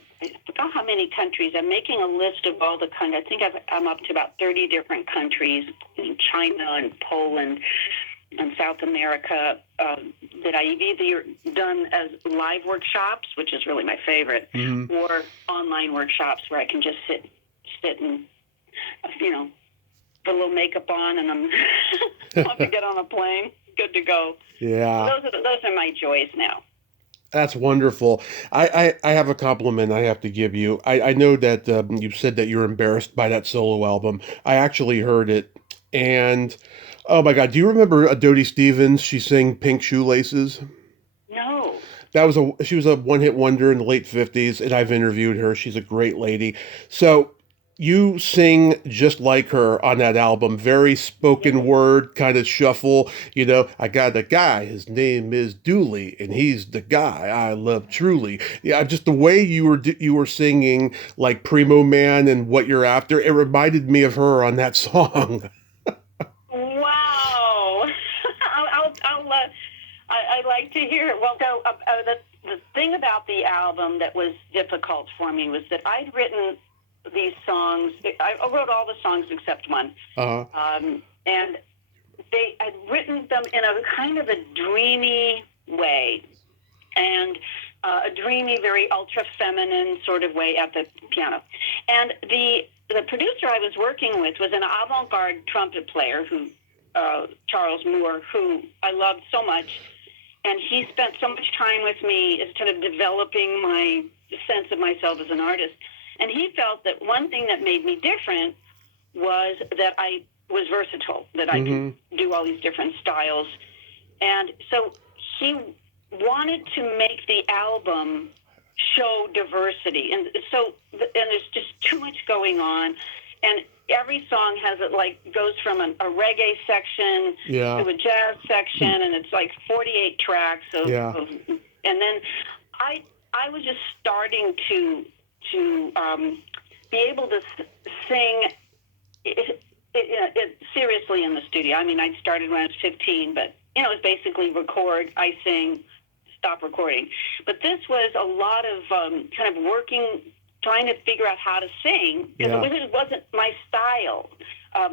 forgot how many countries. I'm making a list of all the countries. I think I'm up to about 30 different countries, in China and Poland and South America, that I've either done as live workshops, which is really my favorite, or online workshops where I can just sit and, put a little makeup on, and I'm off to get on a plane, good to go. Yeah. So those are my joys now. That's wonderful. I have a compliment I have to give you. I know that you said that you're embarrassed by that solo album. I actually heard it, and oh my God, do you remember Dodie Stevens? She sang Pink Shoelaces. No. She was a one-hit wonder in the late 50s, and I've interviewed her. She's a great lady. So you sing just like her on that album, very spoken word kind of shuffle. I got a guy, his name is Dooley, and he's the guy I love truly. Yeah, just the way you were singing like Primo Man and What You're After, it reminded me of her on that song. Wow. I'd like to hear it. Well, so the thing about the album that was difficult for me was that I'd written these songs. I wrote all the songs except one. And I'd written them in a kind of a dreamy way, and a dreamy, very ultra-feminine sort of way at the piano. And the producer I was working with was an avant-garde trumpet player, Charles Moore, who I loved so much. And he spent so much time with me as kind of developing my sense of myself as an artist. And he felt that one thing that made me different was that I was versatile, that I could do all these different styles. And so he wanted to make the album show diversity. And there's just too much going on. And every song goes from a reggae section to a jazz section, and it's like 48 tracks and then I was just starting to be able to sing it seriously in the studio. I started when I was 15, but it was basically record, I sing, stop recording. But this was a lot of kind of working, trying to figure out how to sing, because it wasn't my style. I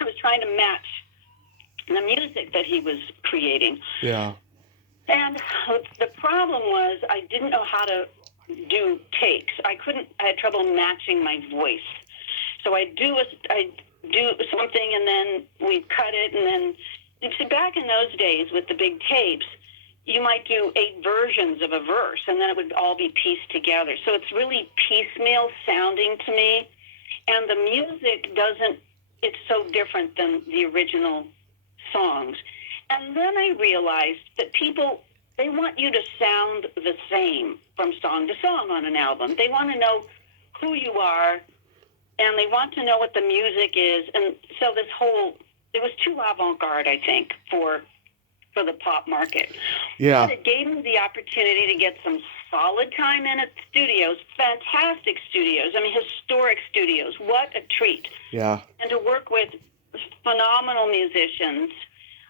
was trying to match the music that he was creating. Yeah. And the problem was I didn't know how to do takes. I had trouble matching my voice. So I do something, and then we cut it, and then so back in those days with the big tapes, you might do 8 versions of a verse, and then it would all be pieced together. So it's really piecemeal sounding to me, and the music it's so different than the original songs. And then I realized that people, they want you to sound the same from song to song on an album. They want to know who you are, and they want to know what the music is. And so it was too avant-garde, I think, for the pop market. Yeah. But it gave me the opportunity to get some solid time in at studios, fantastic studios, historic studios. What a treat. Yeah. And to work with phenomenal musicians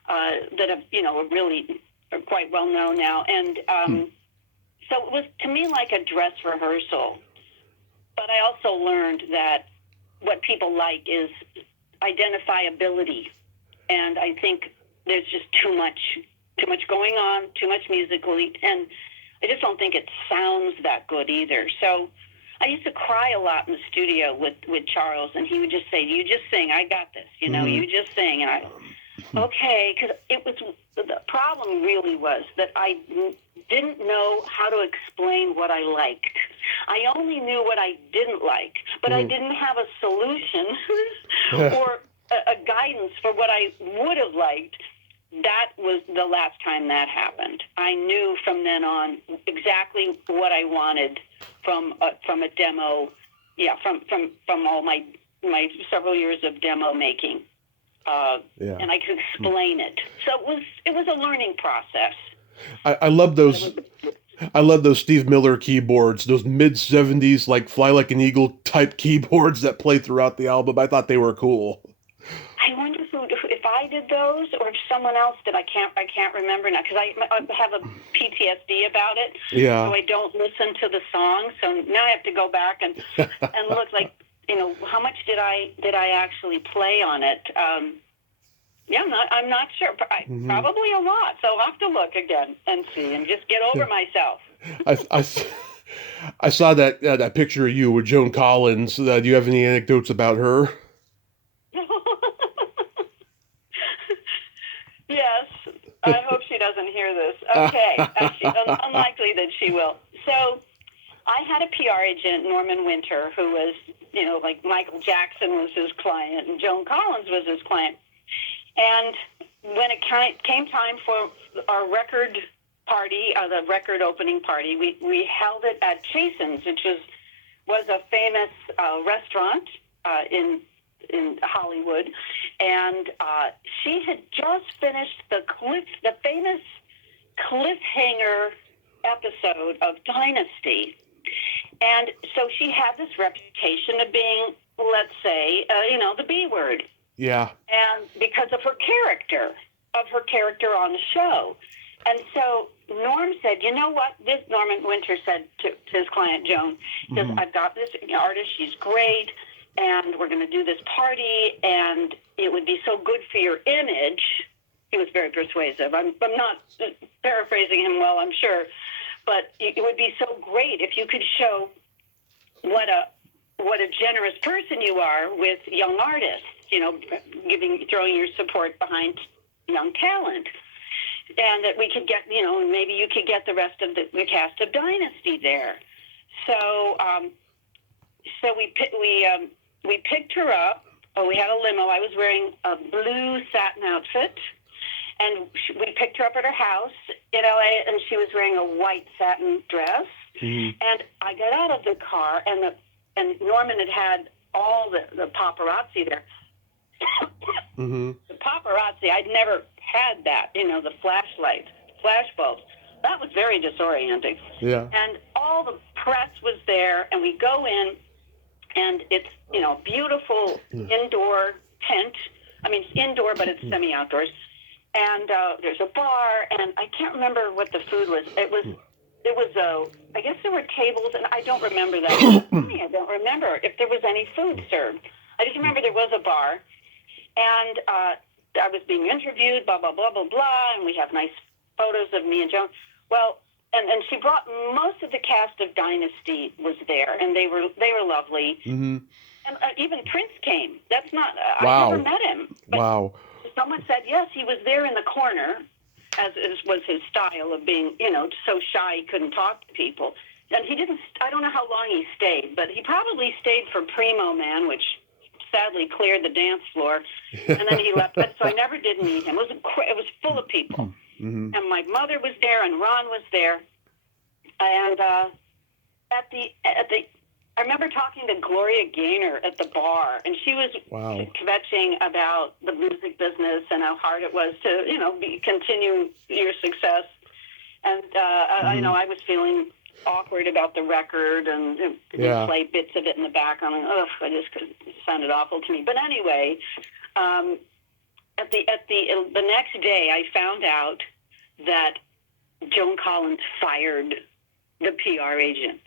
that have, really are quite well known now. And so it was, to me, like a dress rehearsal. But I also learned that what people like is identifiability. And I think there's just too much going on, too much musically, and I just don't think it sounds that good either. So I used to cry a lot in the studio with Charles, and he would just say, "You just sing. I got this. You know, you just sing." And okay, because the problem really was that I didn't know how to explain what I liked. I only knew what I didn't like, but I didn't have a solution or a guidance for what I would have liked. That was the last time that happened. I knew from then on exactly what I wanted from a demo. Yeah, from all my several years of demo making, and I could explain it. So it was a learning process. I love those. I love those Steve Miller keyboards, those mid-70s like Fly Like an Eagle type keyboards that play throughout the album. I thought they were cool. I wonder if I did those or if someone else did. I can't remember now because I have a PTSD about it. Yeah. So I don't listen to the song. So now I have to go back and look, like, you know, how much did I actually play on it? Yeah, I'm not sure. Probably a lot. So I'll have to look again and see and just get over myself. I saw that picture of you with Joan Collins. Do you have any anecdotes about her? Yes. I hope she doesn't hear this. Okay. Unlikely that she will. So I had a PR agent, Norman Winter, who was, you know, like Michael Jackson was his client and Joan Collins was his client. And when it came time for our record party, the record opening party, we held it at Chasen's, which was a famous restaurant in Hollywood, and she had just finished the famous cliffhanger episode of Dynasty, and so she had this reputation of being, let's say, the B word. Yeah. And because of her character on the show. And so Norm said, you know what? Norman Winter said to his client, Joan, says, I've got this artist, she's great, and we're going to do this party, and it would be so good for your image. He was very persuasive. I'm not paraphrasing him well, I'm sure, but it would be so great if you could show what a generous person you are with young artists, you know, throwing your support behind young talent. And that we could get, you know, maybe you could get the rest of the cast of Dynasty there. So, we picked her up. Oh, we had a limo. I was wearing a blue satin outfit, and we picked her up at her house in LA, and she was wearing a white satin dress. And I got out of the car, and Norman had all the paparazzi there. The paparazzi, I'd never had that, you know, the flashlight, flash bulbs. That was very disorienting. Yeah. And all the press was there, and we go in, and it's, you know, beautiful indoor tent. I mean, it's indoor, but it's semi-outdoors. And there's a bar, and I can't remember what the food was. It was I guess there were tables, and I don't remember that. I don't remember if there was any food served. I just remember there was a bar, and I was being interviewed, blah, blah, blah, blah, blah, and we have nice photos of me and Joan. Well, and she brought most of the cast of Dynasty was there, and they were lovely. And even Prince came. That's not, Wow. I never met him. But someone said, yes, he was there in the corner, as was his style of being, you know, so shy he couldn't talk to people. And he didn't, I don't know how long he stayed, but he probably stayed for Primo Man, which sadly cleared the dance floor, and then he left. But so I never did meet him. It was full of people, and my mother was there, and Ron was there, and I remember talking to Gloria Gaynor at the bar, and she was kvetching about the music business and how hard it was to, you know, continue your success, and I know I was feeling awkward about the record and play bits of it in the back. I'm like, it sounded awful to me. But anyway, at the next day, I found out that Joan Collins fired the PR agent.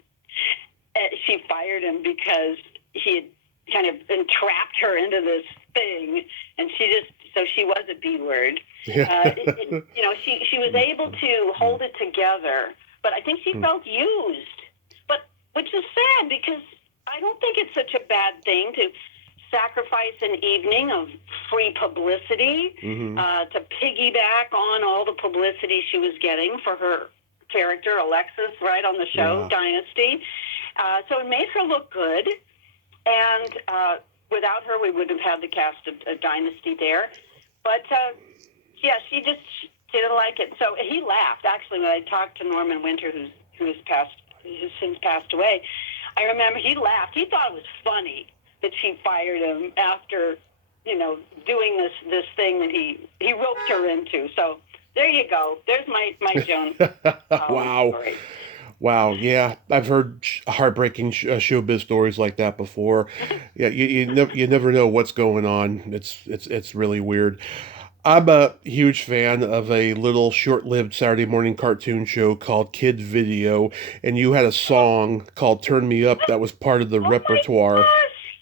She fired him because he had kind of entrapped her into this thing, and she was a B word. Yeah. She was able to hold it together, but I think she felt used. But which is sad, because I don't think it's such a bad thing to sacrifice an evening of free publicity, to piggyback on all the publicity she was getting for her character, Alexis, right on the show, Dynasty. So it made her look good. And without her, we wouldn't have had the cast of Dynasty there. But, she just didn't like it. So he laughed. Actually, when I talked to Norman Winter, who's since passed away, I remember he laughed. He thought it was funny that she fired him after, doing this thing that he roped her into. So there you go. There's my Joan Wow. story. Wow, yeah, I've heard heartbreaking showbiz stories like that before. Yeah, you never know what's going on. It's really weird. I'm a huge fan of a little short-lived Saturday morning cartoon show called Kid Video, and you had a song called "Turn Me Up" that was part of the repertoire. My gosh!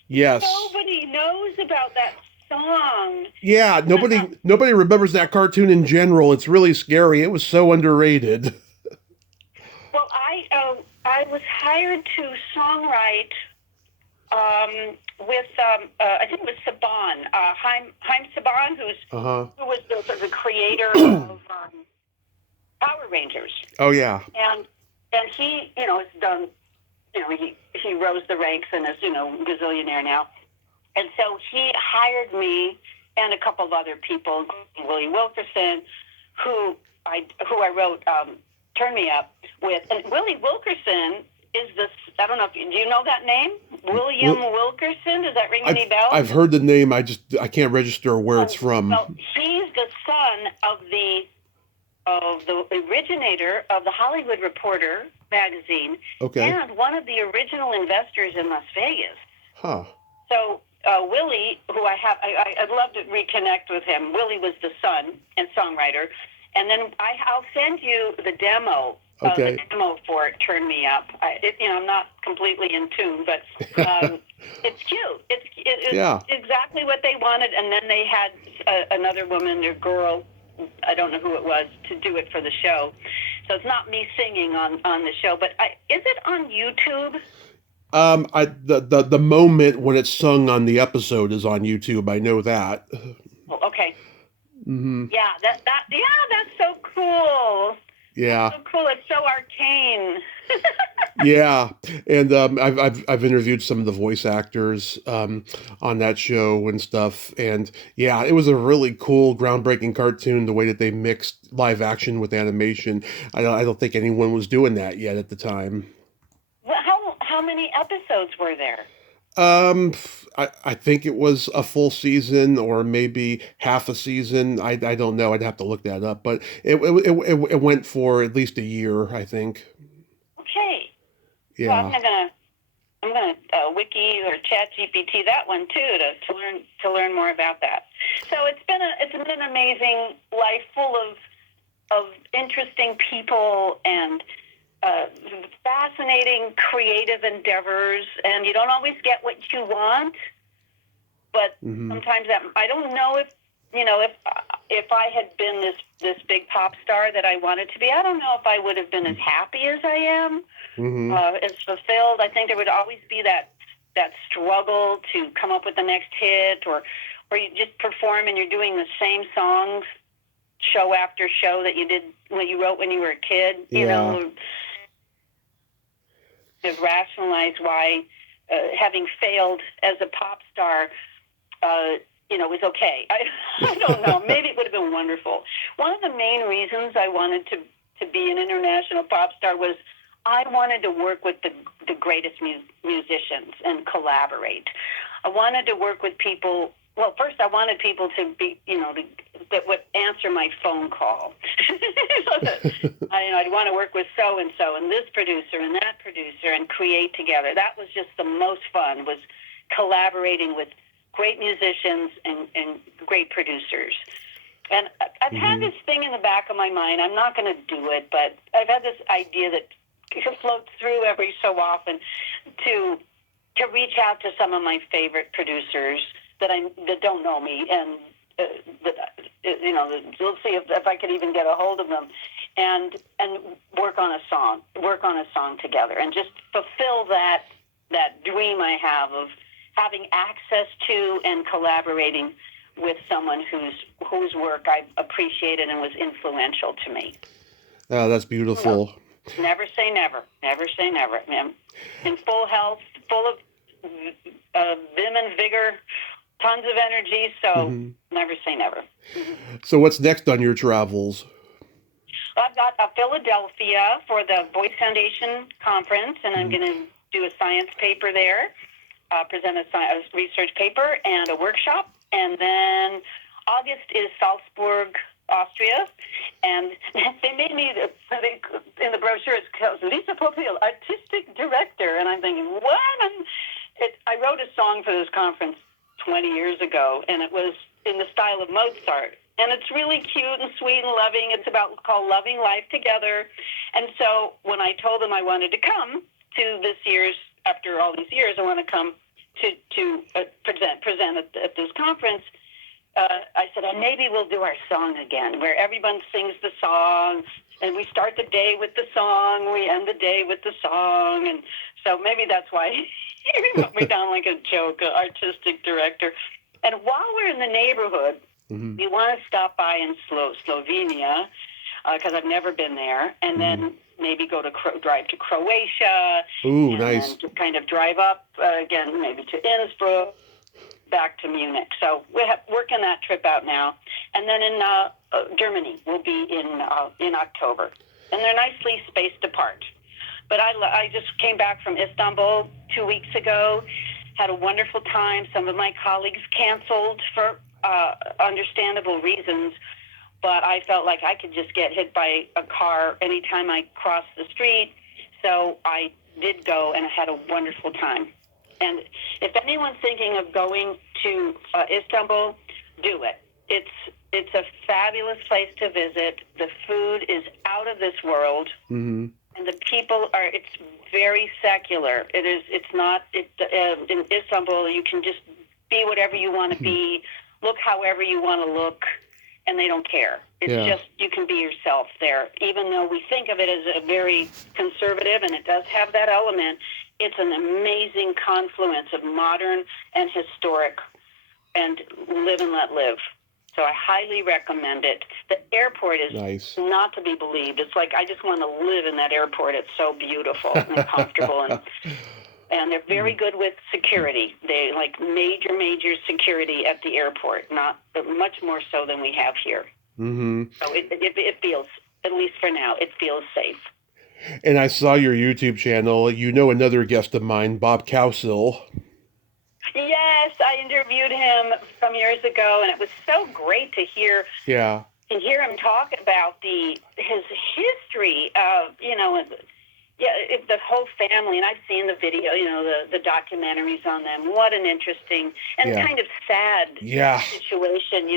Yes. Nobody knows about that song. Yeah, nobody remembers that cartoon in general. It's really scary. It was so underrated. Well, I was hired to songwrite with I think it was Saban, Haim Saban, who was the creator of Power Rangers. Oh yeah. And he has done, he rose the ranks and is gazillionaire now. And so he hired me and a couple of other people, including Willie Wilkerson, who I wrote Turn Me Up with. And Willie Wilkerson is I don't know do you know that name? William Wilkerson? Does that ring any bells? I've heard the name. I can't register where it's from. Well, he's the son of the originator of the Hollywood Reporter magazine, and one of the original investors in Las Vegas. Huh. So Willie, who I'd love to reconnect with him. Willie was the son and songwriter, and then I'll send you the demo. The demo for it, Turn Me Up. I'm not completely in tune, but it's cute. It's exactly what they wanted, and then they had another woman or girl, I don't know who it was, to do it for the show. So it's not me singing on the show, but is it on YouTube? The moment when it's sung on the episode is on YouTube. I know that. Oh, okay. Mm-hmm. Yeah, that's so cool. Yeah. That's so cool. It's so arcane. Yeah, and I've interviewed some of the voice actors on that show and stuff, and yeah, it was a really cool, groundbreaking cartoon. The way that they mixed live action with animation, I don't think anyone was doing that yet at the time. Well, how many episodes were there? I think it was a full season or maybe half a season. I don't know. I'd have to look that up, but it went for at least a year, I think. Okay. Yeah. Well, I'm gonna wiki or chat GPT that one too to learn more about that. So it's been an amazing life full of interesting people and fascinating creative endeavors, and you don't always get what you want, but sometimes I don't know if I had been this big pop star that I wanted to be, I don't know if I would have been as happy as I am, as fulfilled. I think there would always be that struggle to come up with the next hit, or you just perform and you're doing the same songs show after show that you did when you wrote when you were a kid. You know, to rationalize why having failed as a pop star, was okay. I don't know. Maybe it would have been wonderful. One of the main reasons I wanted to be an international pop star was I wanted to work with the greatest musicians and collaborate. I wanted to work with people. Well, first I wanted people to be, that would answer my phone call. I'd want to work with so-and-so and this producer and that producer and create together. That was just the most fun, was collaborating with great musicians and great producers. And I've had this thing in the back of my mind. I'm not going to do it, but I've had this idea that floats through every so often to reach out to some of my favorite producers that don't know me, and we'll see if I could even get a hold of them, and work on a song together, and just fulfill that dream I have of having access to and collaborating with someone whose work I appreciated and was influential to me. Oh, that's beautiful. Never say never. Never say never, ma'am. In full health, full of vim and vigor, tons of energy, so never say never. So what's next on your travels? I've got Philadelphia for the Voice Foundation Conference, and I'm going to do a science paper there, present a research paper and a workshop. And then August is Salzburg, Austria, and they made me, in the brochure, it's called Lisa Popeil, Artistic Director, and I'm thinking, what? I wrote a song for this conference 20 years ago, and it was in the style of Mozart, and it's really cute and sweet and loving. It's called Loving Life Together, and so when I told them I wanted to come to this year's, after all these years, I want to come to present at this conference, I said, and maybe we'll do our song again, where everyone sings the song, and we start the day with the song, we end the day with the song, and so maybe that's why you wrote me down like a joke, artistic director. And while we're in the neighborhood, we want to stop by in Slovenia, because I've never been there, and then maybe drive to Croatia. Ooh, and nice. Then to kind of drive up again, maybe to Innsbruck, back to Munich. So we're working that trip out now. And then in Germany, we'll be in October. And they're nicely spaced apart. But I just came back from Istanbul 2 weeks ago, had a wonderful time. Some of my colleagues canceled for understandable reasons, but I felt like I could just get hit by a car anytime I crossed the street. So I did go, and I had a wonderful time. And if anyone's thinking of going to Istanbul, do it. It's a fabulous place to visit. The food is out of this world, and the people it's very secular. It's not in Istanbul. You can just be whatever you want to be, look however you want to look, and they don't care. It's just you can be yourself there. Even though we think of it as a very conservative, and it does have that element, it's an amazing confluence of modern and historic, and live and let live. So I highly recommend it. The airport is not to be believed. It's like I just want to live in that airport. It's so beautiful and comfortable, and they're very good with security. They like major security at the airport, much more so than we have here. So it feels, at least for now, it feels safe. And I saw your YouTube channel. You know another guest of mine, Bob Cowsill. Yes, I interviewed him some years ago, and it was so great to hear him talk about his history of, the whole family. And I've seen the video, the documentaries on them. What an interesting and kind of sad situation.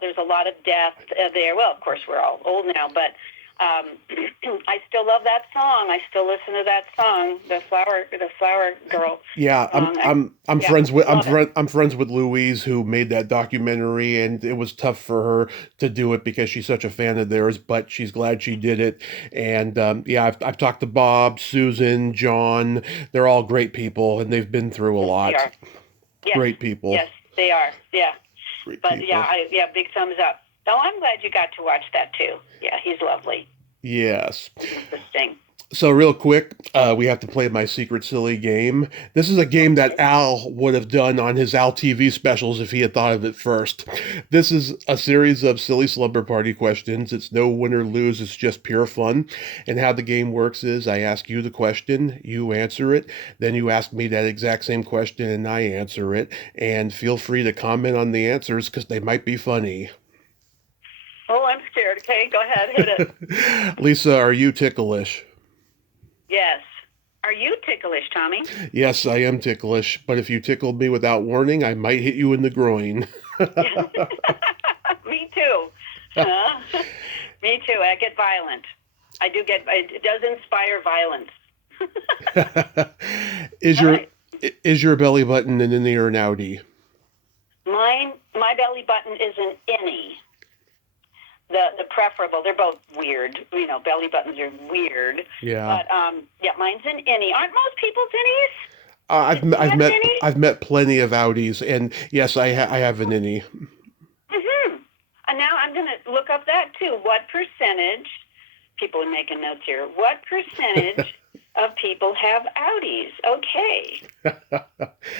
There's a lot of death there. Well, of course, we're all old now, but I still love that song. I still listen to that song, the Flower Girl. Yeah, I'm friends with Louise, who made that documentary, and it was tough for her to do it because she's such a fan of theirs, but she's glad she did it. And I've talked to Bob, Susan, John. They're all great people, and they've been through a lot. They are. Yes. Great people. Yes, they are. Yeah. Great but people. big thumbs up. Oh, I'm glad you got to watch that too. Yeah, he's lovely. Yes. Interesting. So real quick, we have to play my secret silly game. This is a game that Al would have done on his Al TV specials if he had thought of it first. This is a series of silly slumber party questions. It's no win or lose. It's just pure fun. And how the game works is I ask you the question, you answer it, then you ask me that exact same question and I answer it. And feel free to comment on the answers because they might be funny. Oh, I'm scared. Okay, go ahead. Hit it. Lisa, are you ticklish? Yes. Are you ticklish, Tommy? Yes, I am ticklish, but if you tickled me without warning, I might hit you in the groin. Me too. Me too. I get violent. I do get. It does inspire violence. is All your right. is your belly button an innie or an outie? My belly button is an innie. The preferable. They're both weird. Belly buttons are weird. Yeah. But yeah, mine's an innie. Aren't most people's innies? I've met plenty of outies, and yes, I have an innie. Mm-hmm. And now I'm going to look up that too. What percentage? People are making notes here. What percentage of people have outies? Okay.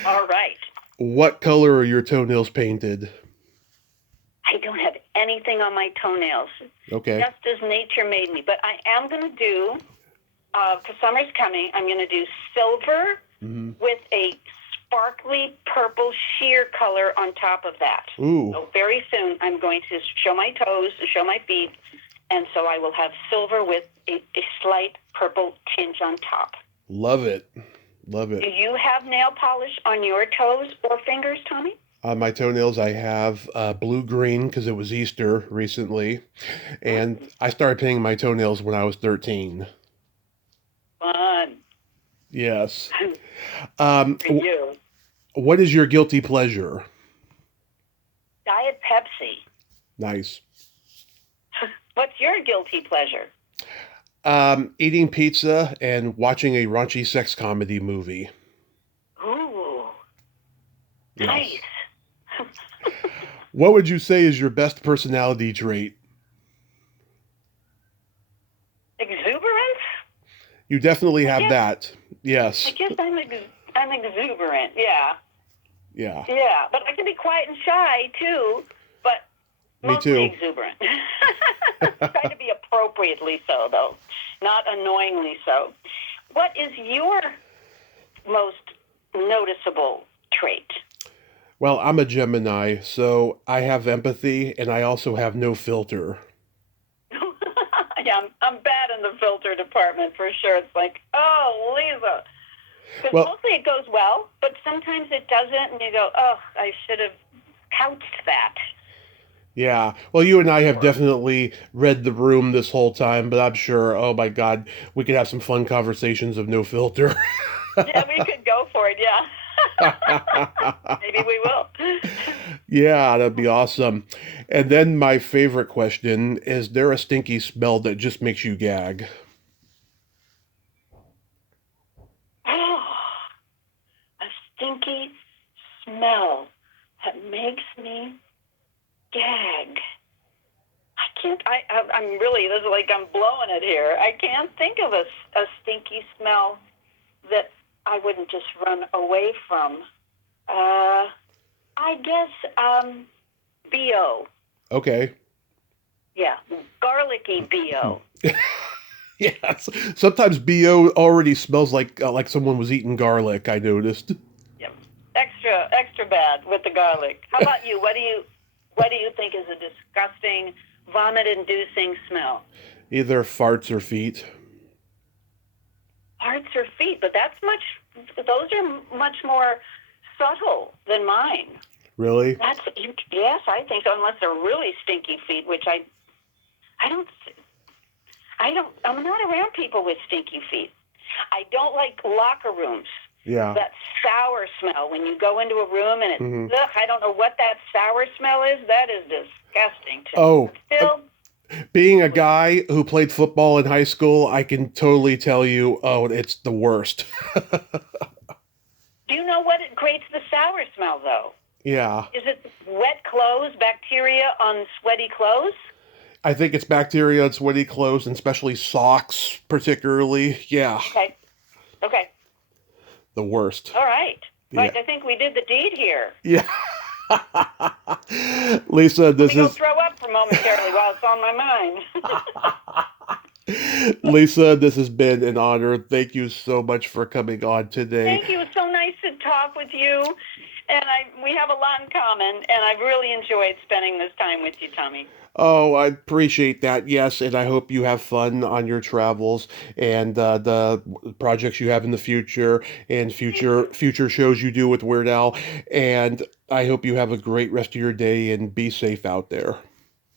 All right. What color are your toenails painted? I don't have anything on my toenails. Okay. Just as nature made me. But I am going to do, because summer's coming, I'm going to do silver with a sparkly purple sheer color on top of that. Ooh. So very soon I'm going to show my toes, show my feet, and so I will have silver with a slight purple tinge on top. Love it. Love it. Do you have nail polish on your toes or fingers, Tommy? On my toenails, I have blue-green because it was Easter recently, and I started painting my toenails when I was 13. Fun. Yes. For you. What is your guilty pleasure? Diet Pepsi. Nice. What's your guilty pleasure? Eating pizza and watching a raunchy sex comedy movie. Ooh. Yes. Nice. What would you say is your best personality trait? Exuberance? You definitely have that. Yes. I guess I'm exuberant, yeah. Yeah. Yeah, but I can be quiet and shy, too, but Me mostly too. exuberant. Try to be appropriately so, though, not annoyingly so. What is your most noticeable trait? Well, I'm a Gemini, so I have empathy and I also have no filter. Yeah, I'm bad in the filter department for sure. It's like, oh, Lisa. Because Well- mostly it goes well, but sometimes it doesn't, and you go, oh, I should have couched that. Yeah. Well, you and I have definitely read the room this whole time, but I'm sure, oh my God, we could have some fun conversations of no filter. Yeah, we could go for it, yeah. Maybe we will. Yeah, that'd be awesome. And then my favorite question, is there a stinky smell that just makes you gag? Oh, a stinky smell that makes me gag. I'm really, this is like I'm blowing it here. I can't think of a stinky smell that I wouldn't just run away from. I guess, BO. Okay. Yeah, garlicky BO. Yes. Sometimes BO already smells like someone was eating garlic, I noticed. Yep. Extra bad with the garlic. How about you? What do you think is a disgusting, vomit-inducing smell? Either farts or feet. Hearts or feet, but those are much more subtle than mine. Really? Yes, I think so, unless they're really stinky feet, which I'm not around people with stinky feet. I don't like locker rooms. Yeah. That sour smell when you go into a room and it's, I don't know what that sour smell is. That is disgusting to me. Oh, Still, being a guy who played football in high school, I can totally tell you, oh, it's the worst. do you know what creates the sour smell, though? Yeah. Is it wet clothes, bacteria on sweaty clothes? I think it's bacteria on sweaty clothes, and especially socks, particularly. Yeah. Okay. The worst. All right. Yeah. Right, I think we did the deed here. Yeah. Lisa, this Go is... throw up for momentarily while it's on my mind. Lisa, this has been an honor. Thank you so much for coming on today. Thank you. It's so nice to talk with you. And we have a lot in common, and I've really enjoyed spending this time with you, Tommy. Oh, I appreciate that. Yes, and I hope you have fun on your travels and the projects you have in the future and future shows you do with Weird Al. And I hope you have a great rest of your day and be safe out there.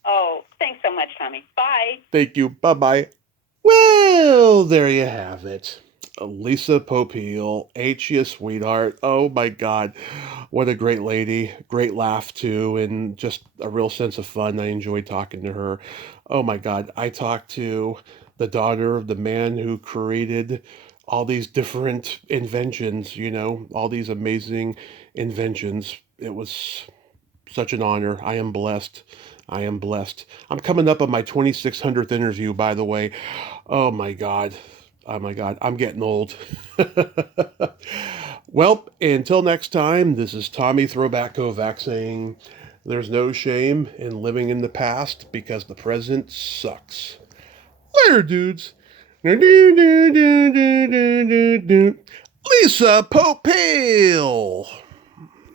Oh, thanks Bye. Thank you. Bye-bye. Well, there you have it. Lisa Popeil, ain't she a sweetheart? Oh my God. What a great lady. Great laugh too, and just a real sense of fun. I enjoyed talking to her. Oh my God. I talked to the daughter of the man who created all these different inventions, all these amazing inventions. It was such an honor. I am blessed. I am blessed. I'm coming up on my 2600th interview, by the way. Oh my God. Oh my God. I'm getting old. Well, until next time, this is Tommy Throwback Kovac saying there's no shame in living in the past because the present sucks. Later, dudes. Lisa Popeil.